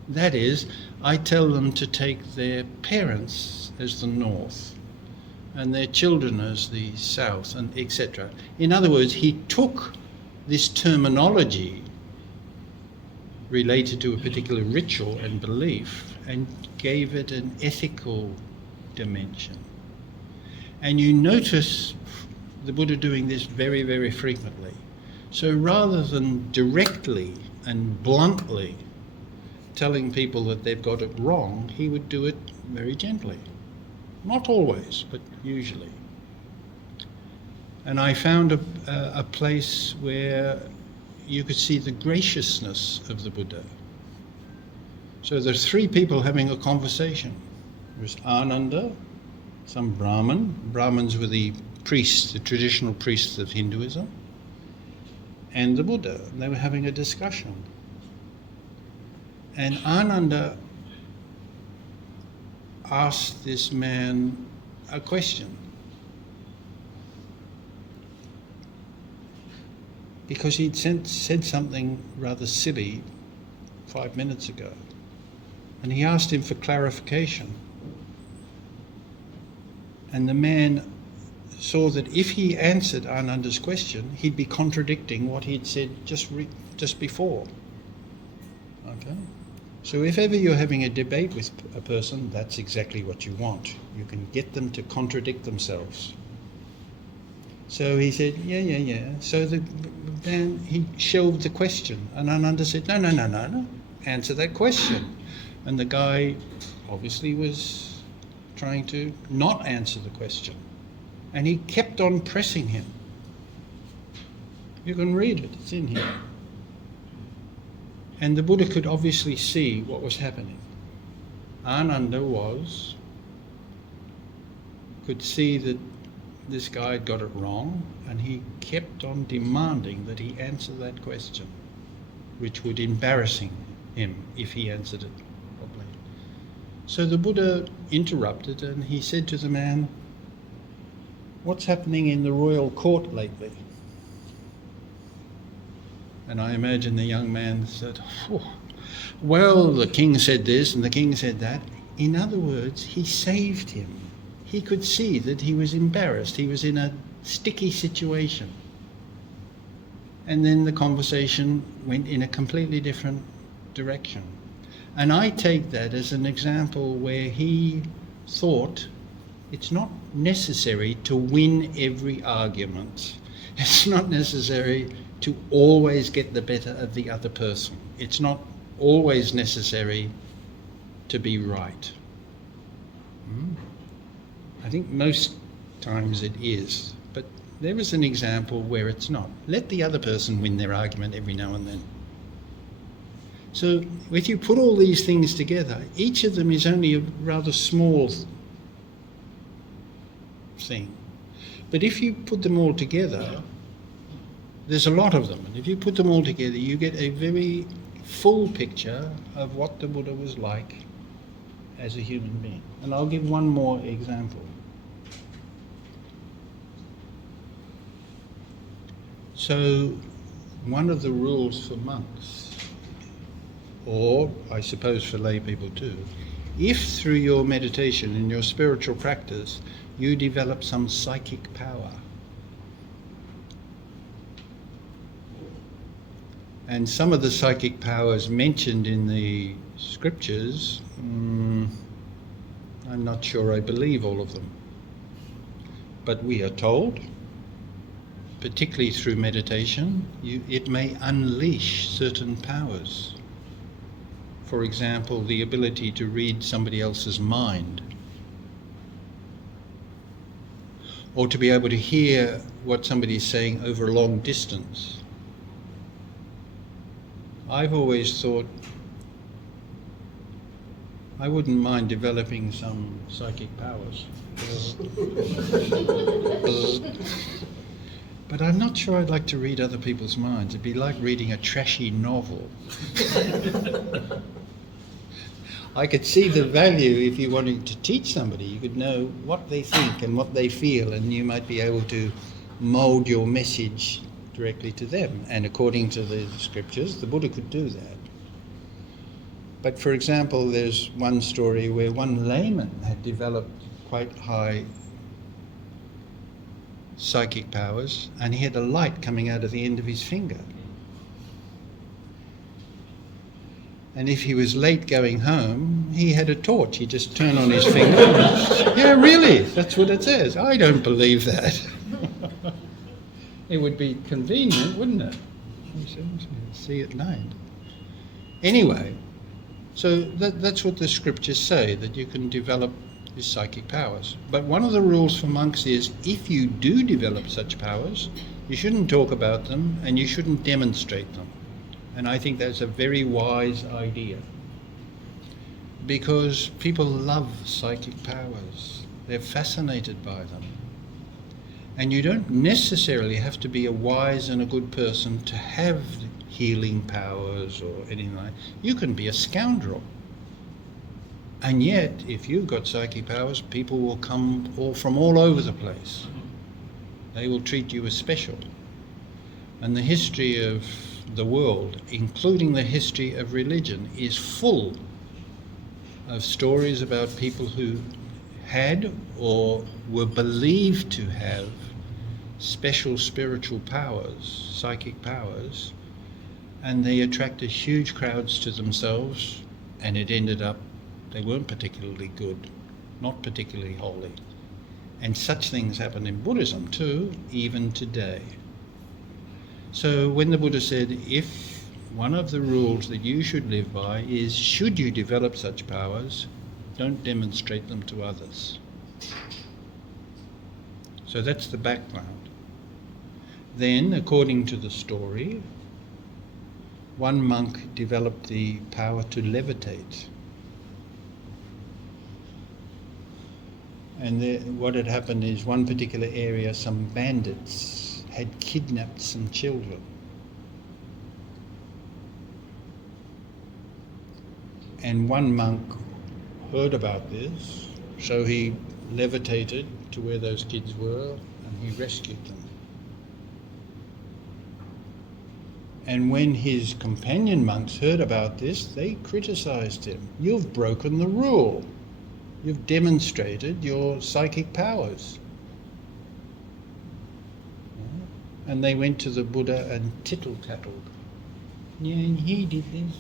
That is, I tell them to take their parents as the north and their children as the south, and etc. In other words, he took this terminology related to a particular ritual and belief and gave it an ethical dimension. And you notice the Buddha doing this very, very frequently. So rather than directly and bluntly telling people that they've got it wrong, he would do it very gently. Not always, but usually. And I found a place where you could see the graciousness of the Buddha. So there's 3 people having a conversation. There's Ananda, some Brahmin. Brahmins were the priests, the traditional priests of Hinduism, and the Buddha. And they were having a discussion. And Ananda asked this man a question. Because he'd said something rather silly 5 minutes ago. And he asked him for clarification. And the man saw that if he answered Ananda's question, he'd be contradicting what he'd said just before. Okay? So if ever you're having a debate with a person, that's exactly what you want. You can get them to contradict themselves. So he said, yeah. So then he shelved the question, and Ananda said, no, answer that question. And the guy obviously was trying to not answer the question. And he kept on pressing him. You can read it, it's in here. And the Buddha could obviously see what was happening. Ananda could see that this guy had got it wrong, and he kept on demanding that he answer that question, which would embarrass him if he answered it properly. So the Buddha interrupted, and he said to the man, what's happening in the royal court lately? And I imagine the young man said, well, the king said this and the king said that. In other words, he saved him. He could see that he was embarrassed. He was in a sticky situation. And then the conversation went in a completely different direction. And I take that as an example where he thought it's not necessary to win every argument. It's not necessary to always get the better of the other person. It's not always necessary to be right. I think most times it is, but there is an example where it's not. Let the other person win their argument every now and then. So if you put all these things together, each of them is only a rather small thing. But if you put them all together, there's a lot of them. And if you put them all together, you get a very full picture of what the Buddha was like as a human being. And I'll give one more example. So one of the rules for monks, or I suppose for lay people too, if through your meditation and your spiritual practice you develop some psychic power, and some of the psychic powers mentioned in the scriptures, I'm not sure I believe all of them. But we are told, particularly through meditation, it may unleash certain powers. For example, the ability to read somebody else's mind, or to be able to hear what somebody is saying over a long distance. I've always thought I wouldn't mind developing some psychic powers. But I'm not sure I'd like to read other people's minds. It'd be like reading a trashy novel. I could see the value if you wanted to teach somebody. You could know what they think and what they feel, and you might be able to mould your message directly to them. And according to the scriptures, the Buddha could do that. But for example, there's one story where one layman had developed quite high psychic powers, and he had a light coming out of the end of his finger. And if he was late going home, he had a torch. He just turned on his finger. Yeah, really, that's what it says. I don't believe that. It would be convenient, wouldn't it? See at night. Anyway, so that's what the scriptures say, that you can develop these psychic powers. But one of the rules for monks is, if you do develop such powers, you shouldn't talk about them and you shouldn't demonstrate them. And I think that's a very wise idea, because people love psychic powers. They're fascinated by them. And you don't necessarily have to be a wise and a good person to have healing powers or anything like that. You can be a scoundrel. And yet, if you've got psychic powers, people will come from all over the place. They will treat you as special. And the history of the world, including the history of religion, is full of stories about people who had or were believed to have special spiritual powers, psychic powers, and they attracted huge crowds to themselves, and it ended up they weren't particularly good, not particularly holy. And such things happen in Buddhism too, even today. So when the Buddha said, if one of the rules that you should live by is, should you develop such powers, don't demonstrate them to others. So that's the background. Then, according to the story, one monk developed the power to levitate. And what had happened is, one particular area, some bandits had kidnapped some children. And one monk heard about this, so he levitated to where those kids were and he rescued them. And when his companion monks heard about this, they criticized him. You've broken the rule. You've demonstrated your psychic powers. And they went to the Buddha and tittle-tattled. Yeah, and he did this.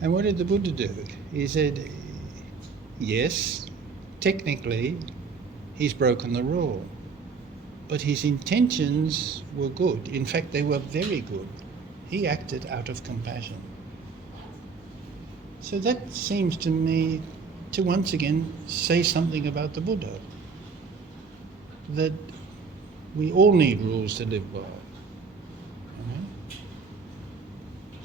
And what did the Buddha do? He said, yes, technically, he's broken the rule. But his intentions were good. In fact, they were very good. He acted out of compassion. So that seems to me to once again say something about the Buddha. That we all need rules to live by.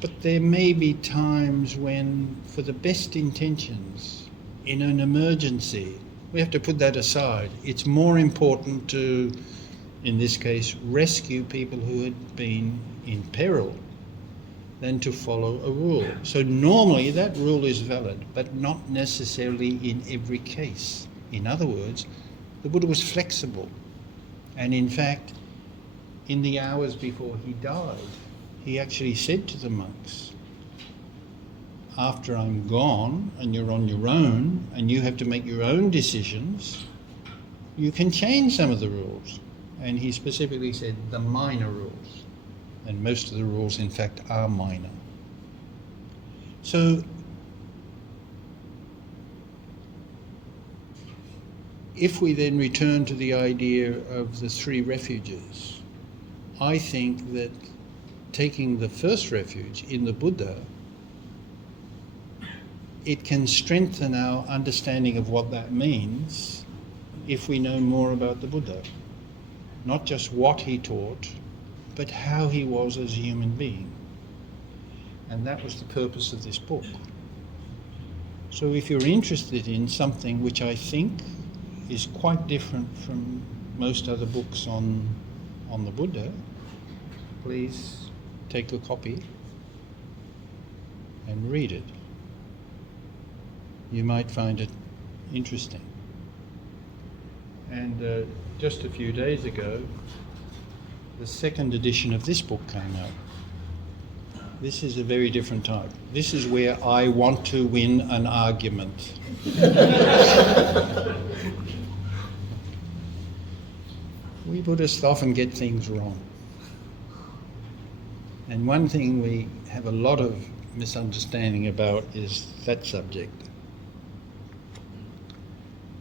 But there may be times when, for the best intentions, in an emergency, we have to put that aside. It's more important to, in this case, rescue people who had been in peril than to follow a rule. So normally that rule is valid, but not necessarily in every case. In other words, the Buddha was flexible. And in fact, in the hours before he died, he actually said to the monks, after I'm gone and you're on your own and you have to make your own decisions, you can change some of the rules. And he specifically said the minor rules. And most of the rules, in fact, are minor. So if we then return to the idea of the three refuges, I think that taking the first refuge in the Buddha, it can strengthen our understanding of what that means if we know more about the Buddha. Not just what he taught, but how he was as a human being. And that was the purpose of this book. So if you're interested in something which I think is quite different from most other books on the Buddha, please take a copy and read it. You might find it interesting. And just a few days ago, the second edition of this book came out. This is a very different type. This is where I want to win an argument. We Buddhists often get things wrong. And one thing we have a lot of misunderstanding about is that subject.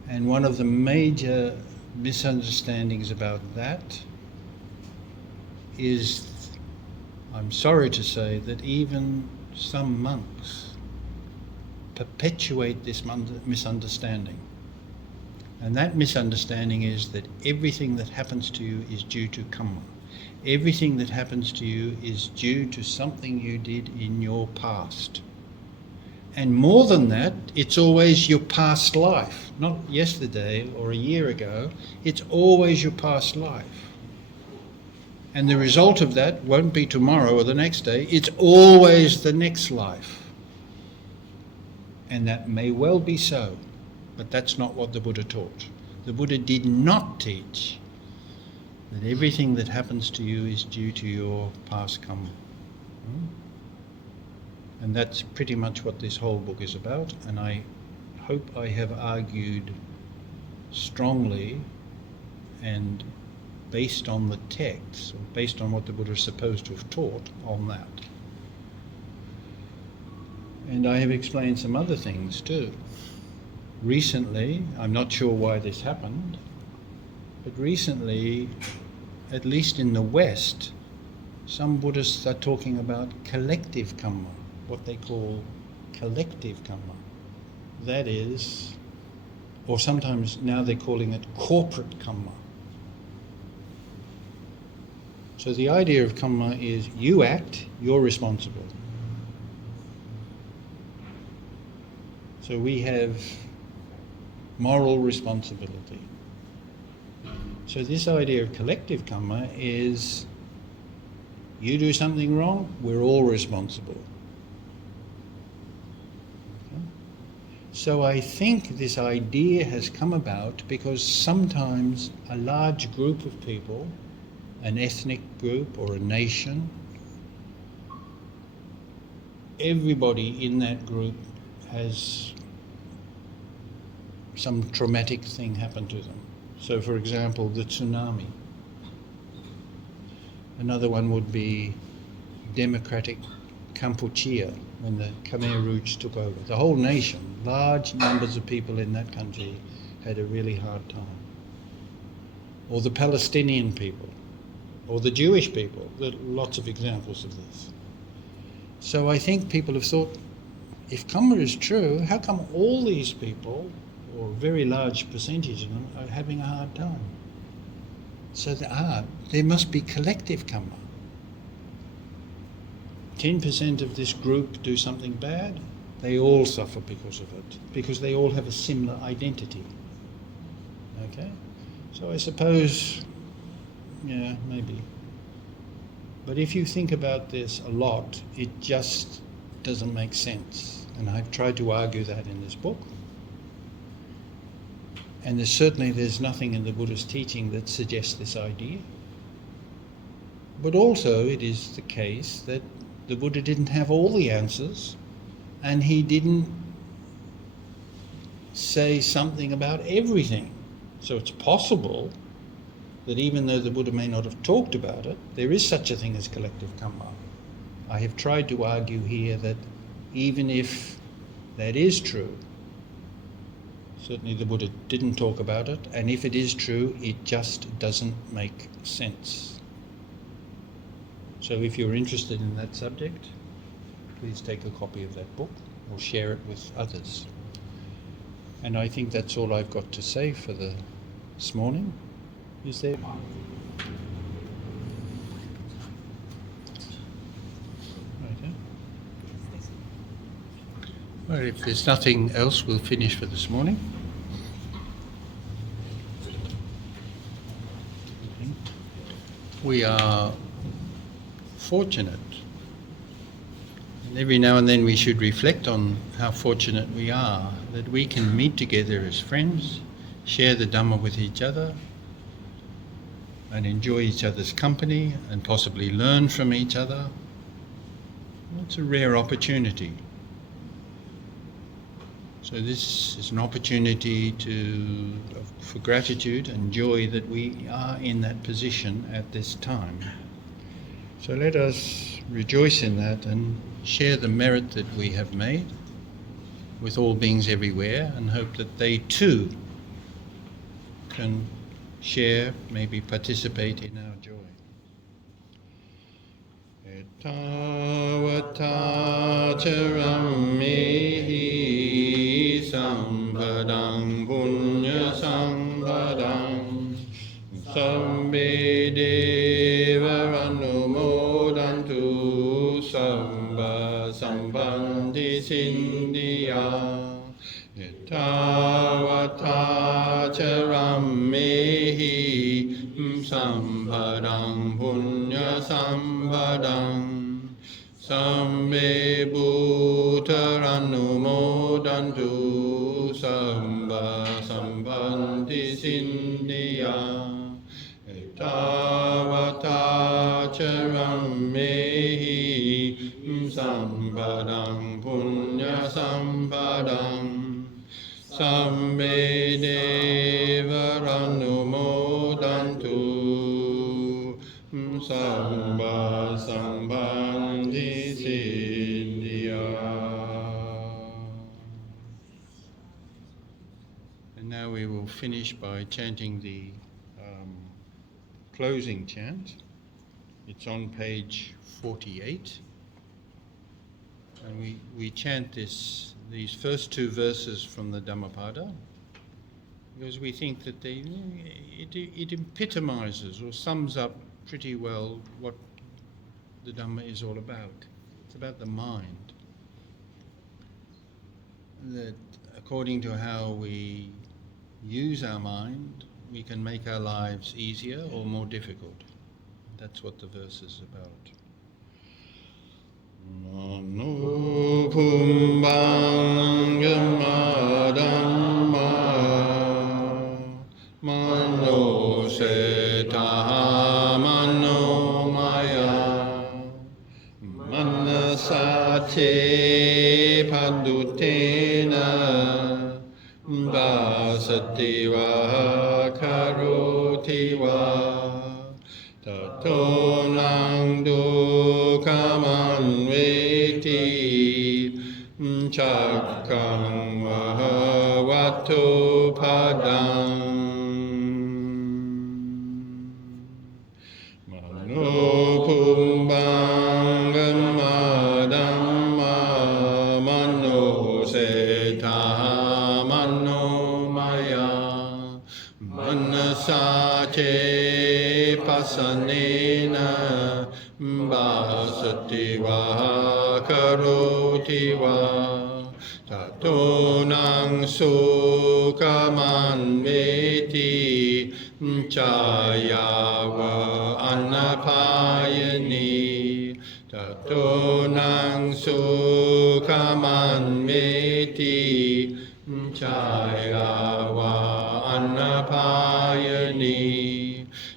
And one of the major misunderstandings about that is, I'm sorry to say, that even some monks perpetuate this misunderstanding. And that misunderstanding is that everything that happens to you is due to karma. Everything that happens to you is due to something you did in your past. And more than that, it's always your past life, not yesterday or a year ago. It's always your past life. And the result of that won't be tomorrow or the next day. It's always the next life. And that may well be so, but that's not what the Buddha taught. The Buddha did not teach that everything that happens to you is due to your past karma. And that's pretty much what this whole book is about, and I hope I have argued strongly and based on the text, or based on what the Buddha is supposed to have taught on that. And I have explained some other things too. Recently, I'm not sure why this happened, but recently, at least in the West, some Buddhists are talking about collective karma, what they call collective karma. That is, or sometimes now they're calling it corporate karma. So the idea of karma is you act, you're responsible. So we have moral responsibility. So this idea of collective karma is you do something wrong, we're all responsible. Okay? So I think this idea has come about because sometimes a large group of people, an ethnic group or a nation, everybody in that group has some traumatic thing happen to them. So for example, the tsunami. Another one would be democratic Kampuchea, when the Khmer Rouge took over. The whole nation, large numbers of people in that country had a really hard time. Or the Palestinian people, or the Jewish people. There are lots of examples of this. So I think people have thought, if karma is true, how come all these people, or a very large percentage of them, are having a hard time? So there must be collective karma. 10% of this group do something bad, they all suffer because of it, because they all have a similar identity. Okay? So I suppose, yeah, maybe. But if you think about this a lot, it just doesn't make sense. And I've tried to argue that in this book. And there's nothing in the Buddha's teaching that suggests this idea. But also it is the case that the Buddha didn't have all the answers, and he didn't say something about everything. So it's possible that even though the Buddha may not have talked about it, there is such a thing as collective karma. I have tried to argue here that even if that is true, certainly the Buddha didn't talk about it, and if it is true, it just doesn't make sense. So if you're interested in that subject, please take a copy of that book or share it with others. And I think that's all I've got to say for this morning. Is there? Okay. Well, if there's nothing else, we'll finish for this morning. We are fortunate, and every now and then we should reflect on how fortunate we are that we can meet together as friends, share the Dhamma with each other, and enjoy each other's company and possibly learn from each other. It's a rare opportunity. So this is an opportunity for gratitude and joy that we are in that position at this time. So let us rejoice in that and share the merit that we have made with all beings everywhere, and hope that they too can share, maybe participate in our joy. Etavata charammehi sampadang punya sampadang sabbe deva anumodantu sabba sambandhi sindhya etavata charammehi sampadang punya sampadang sabbe bhutaranumodantu sabba sambandhi sindhya etavata charammehi sampadang punya sampadang sabbe devaranumodantu sabba sambandhi sindhya. And now we will finish by chanting the closing chant. It's on page 48. And we chant these first two verses from the Dhammapada because we think that it epitomizes or sums up pretty well what the Dhamma is all about. It's about the mind. That according to how we use our mind, we can make our lives easier or more difficult. That's what the verse is about. Mano pumbang dutena vasati va karoti va tato nang dukhamanveti Chakang Mahavato Padang Manopumbangam Dhamma Mano Seta Mano Maya Manasache Pasanena Vasati Va Karoti Va Tato Nang Sukhamanveti Chaya Va Anapayani Tato Nang Sukhamanveti Chaya Va Anapayani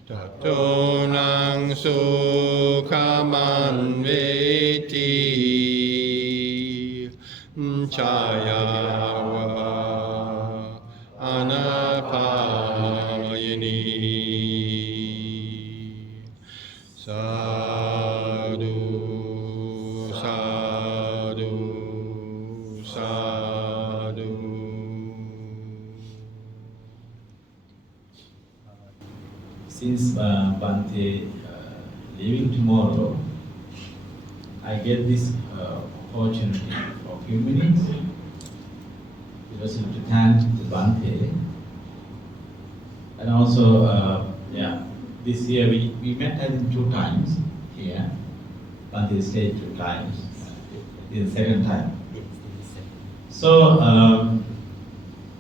Tato Nang Sukhamanveti Chaya Va Anapayani Sadhu Sadhu Sadhu Since Bhante leaving tomorrow, I get this opportunity for a few minutes. Just to thank the Bhante. And also, this year we met I think 2 times here. Bhante stayed 2 times. This is the second time. So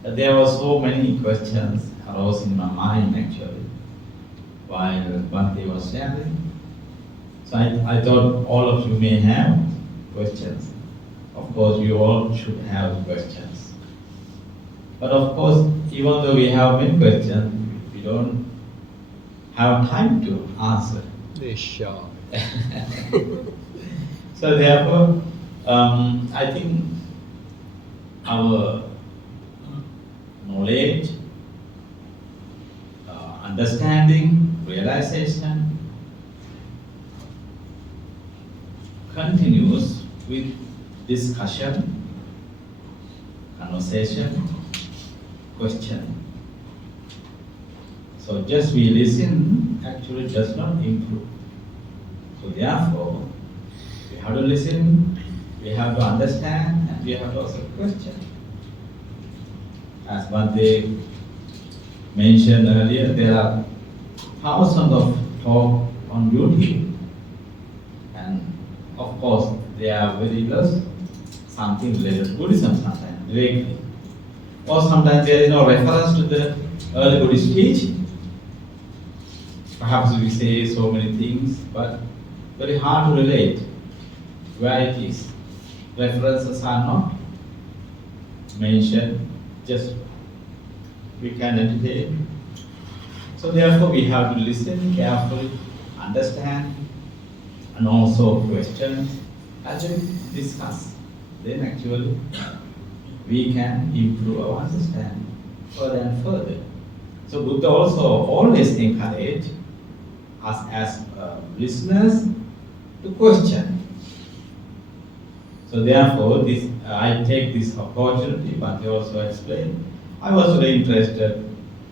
there were so many questions arose in my mind actually while Bhante was sharing. So I thought all of you may have questions. Of course, you all should have questions. But of course, even though we have many questions, we don't have time to answer. They're shy. So therefore, I think our knowledge, understanding, realization continues with discussion, conversation, question. So just we listen actually does not improve. So therefore, we have to listen, we have to understand, and we have to also question. As Bhante mentioned earlier, there are thousands of talk on duty, and of course they are very less something related to Buddhism sometimes directly, or sometimes there is no reference to the early Buddhist teaching. Perhaps we say so many things, but very hard to relate where it is. References are not mentioned, just we can entertain. So therefore we have to listen carefully, understand, and also question, and then discuss. Then actually we can improve our understanding further and further. So Buddha also always encouraged us as listeners to question. So therefore, this I take this opportunity, but they also explained. I was very interested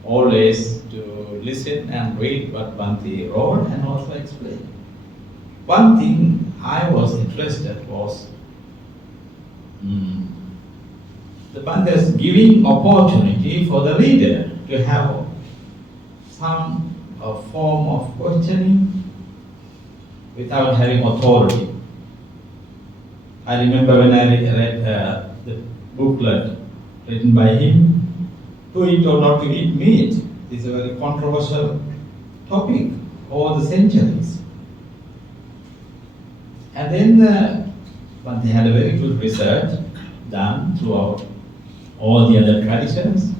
always to listen and read what Bhante wrote and also explain. One thing I was interested was the Bhante's giving opportunity for the reader to have some form of questioning without having authority. I remember when I read the booklet written by him, to eat or not to eat meat is a very controversial topic over the centuries. And then Bhante had a very good research done throughout all the other traditions,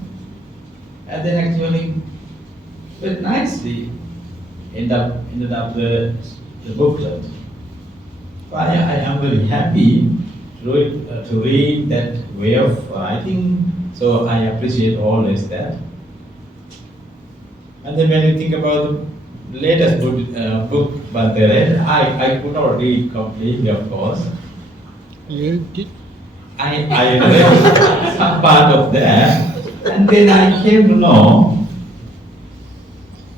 and then actually very nicely ended up the booklet. So I am very happy to read that way of writing. So I appreciate always that. And then when you think about the latest book Bhante read, I could not read completely, of course. You did? I read some part of that, and then I came to know,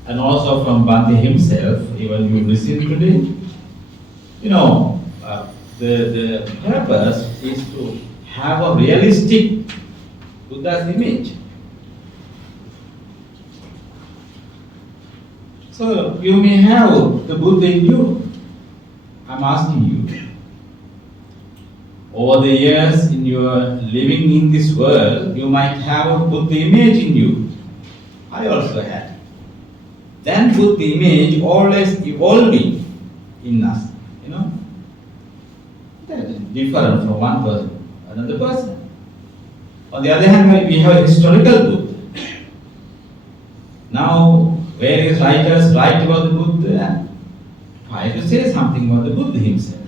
and also from Bhante himself, even you listen today, you know, the purpose is to have a realistic Buddha's image. So you may have the Buddha in you. I'm asking you. Over the years in your living in this world, you might have a Buddha image in you. I also had. Then Buddha image always evolving in us, you know. That is different from one person to another person. On the other hand, we have a historical Buddha. Now, various writers write about the Buddha and try to say something about the Buddha himself.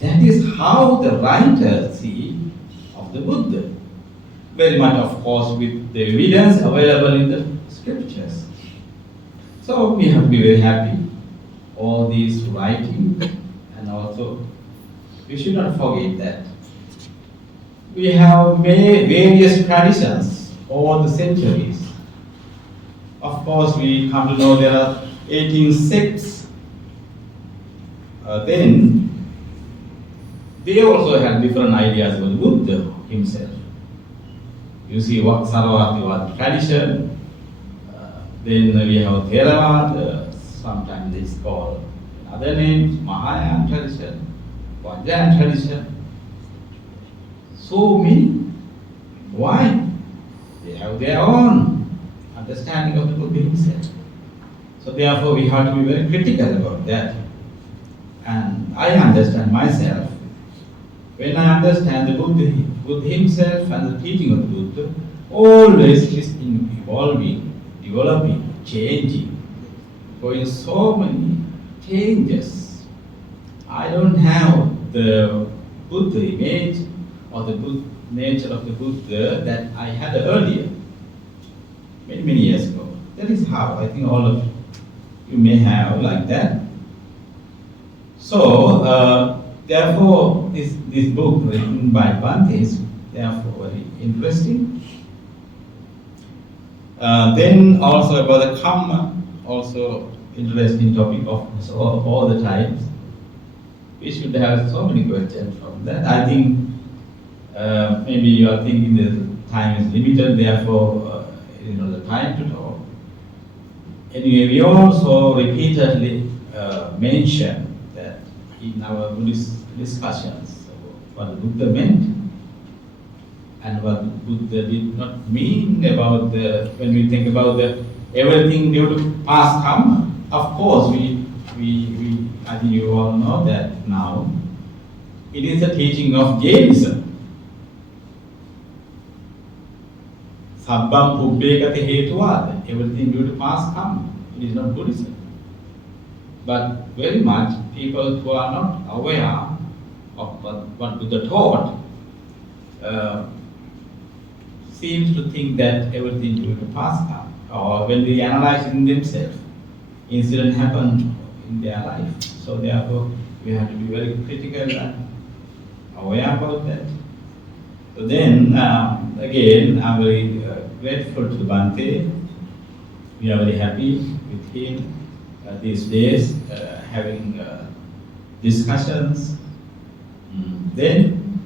That is how the writers see of the Buddha. Very much, of course, with the evidence available in the scriptures. So we have to be very happy. All these writing, and also we should not forget that we have various traditions over the centuries. Of course, we come to know there are 18 sects. Then they also had different ideas about Buddha himself. You see what Sarvatiwadi tradition, then we have Theravada, sometimes it's called other names, Mahayana tradition, Vajrayana tradition. So many. Why? They have their own understanding of the Buddha himself. So therefore we have to be very critical about that. And I understand myself. When I understand the Buddha himself and the teaching of the Buddha, always is evolving, developing, changing, going so many changes. I don't have the Buddha image or the nature of the Buddha that I had earlier, many years ago. That is how I think all of you may have like that. So, therefore, this book written by Bhante is therefore very interesting. Then also about the Dhamma, also interesting topic of all the times. We should have so many questions from that. I think maybe you are thinking the time is limited, therefore the time to talk. Anyway, we also repeatedly mention that in our Buddhist discussions what the Buddha meant and what Buddha did not mean about when we think about everything due to past karma. Of course, I think you all know that now. It is a teaching of Jainism. Sabbam pubbekati hetuvada, everything due to past karma. It is not Buddhism. But very much people who are not aware of what Buddha taught seems to think that everything due to past karma. Or when they analyze in themselves, incident happened in their life. So therefore, we have to be very critical and aware about that. So then, again, I'm very grateful to Bhante. We are very happy with him these days, having discussions. Then,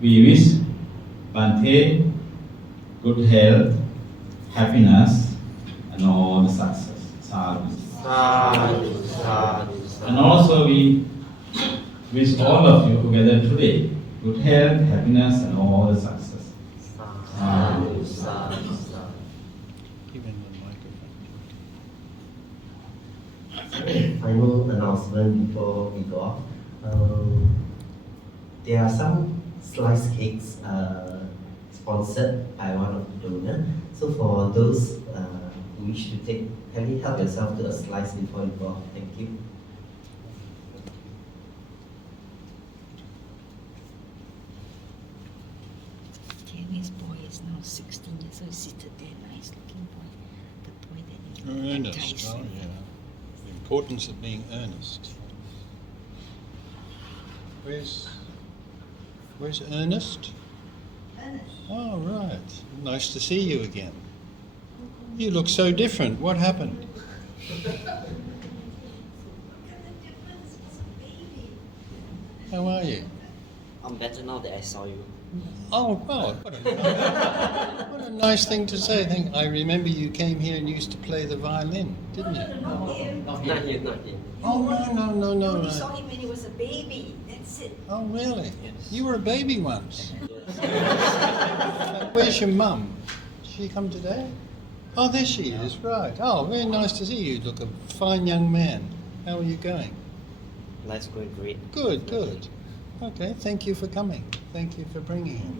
we wish Bhante good health, happiness, and all the success. Sadhu. Sadhu, sadhu, sadhu. And also we wish all of you together today good health, happiness, and all the success. Sadhu, sadhu, sadhu. Even the microphone. Final announcement before we go off. There are some slice cakes sponsored by one of the donors. So for those who wish to take, kindly help yourself to a slice before you go off. Thank you. He's now 16 years old. He's seated there, nice looking boy. The boy that you Earnest, baptized. oh yeah. The importance of being earnest. Where's Ernest? Oh, right. Nice to see you again. You look so different. What happened? How are you? I'm better now that I saw you. Oh, well, what a nice thing to say. I remember you came here and used to play the violin, didn't you? Not here, not here. Oh, no. We saw him when he was a baby. That's it. Oh, really? Yes. You were a baby once. Yes. Where's your mum? Did she come today? Oh, there she is, right. Oh, very nice to see you. Look, a fine young man. How are you going? Life's going great. Good. Okay, thank you for coming. Thank you for bringing him.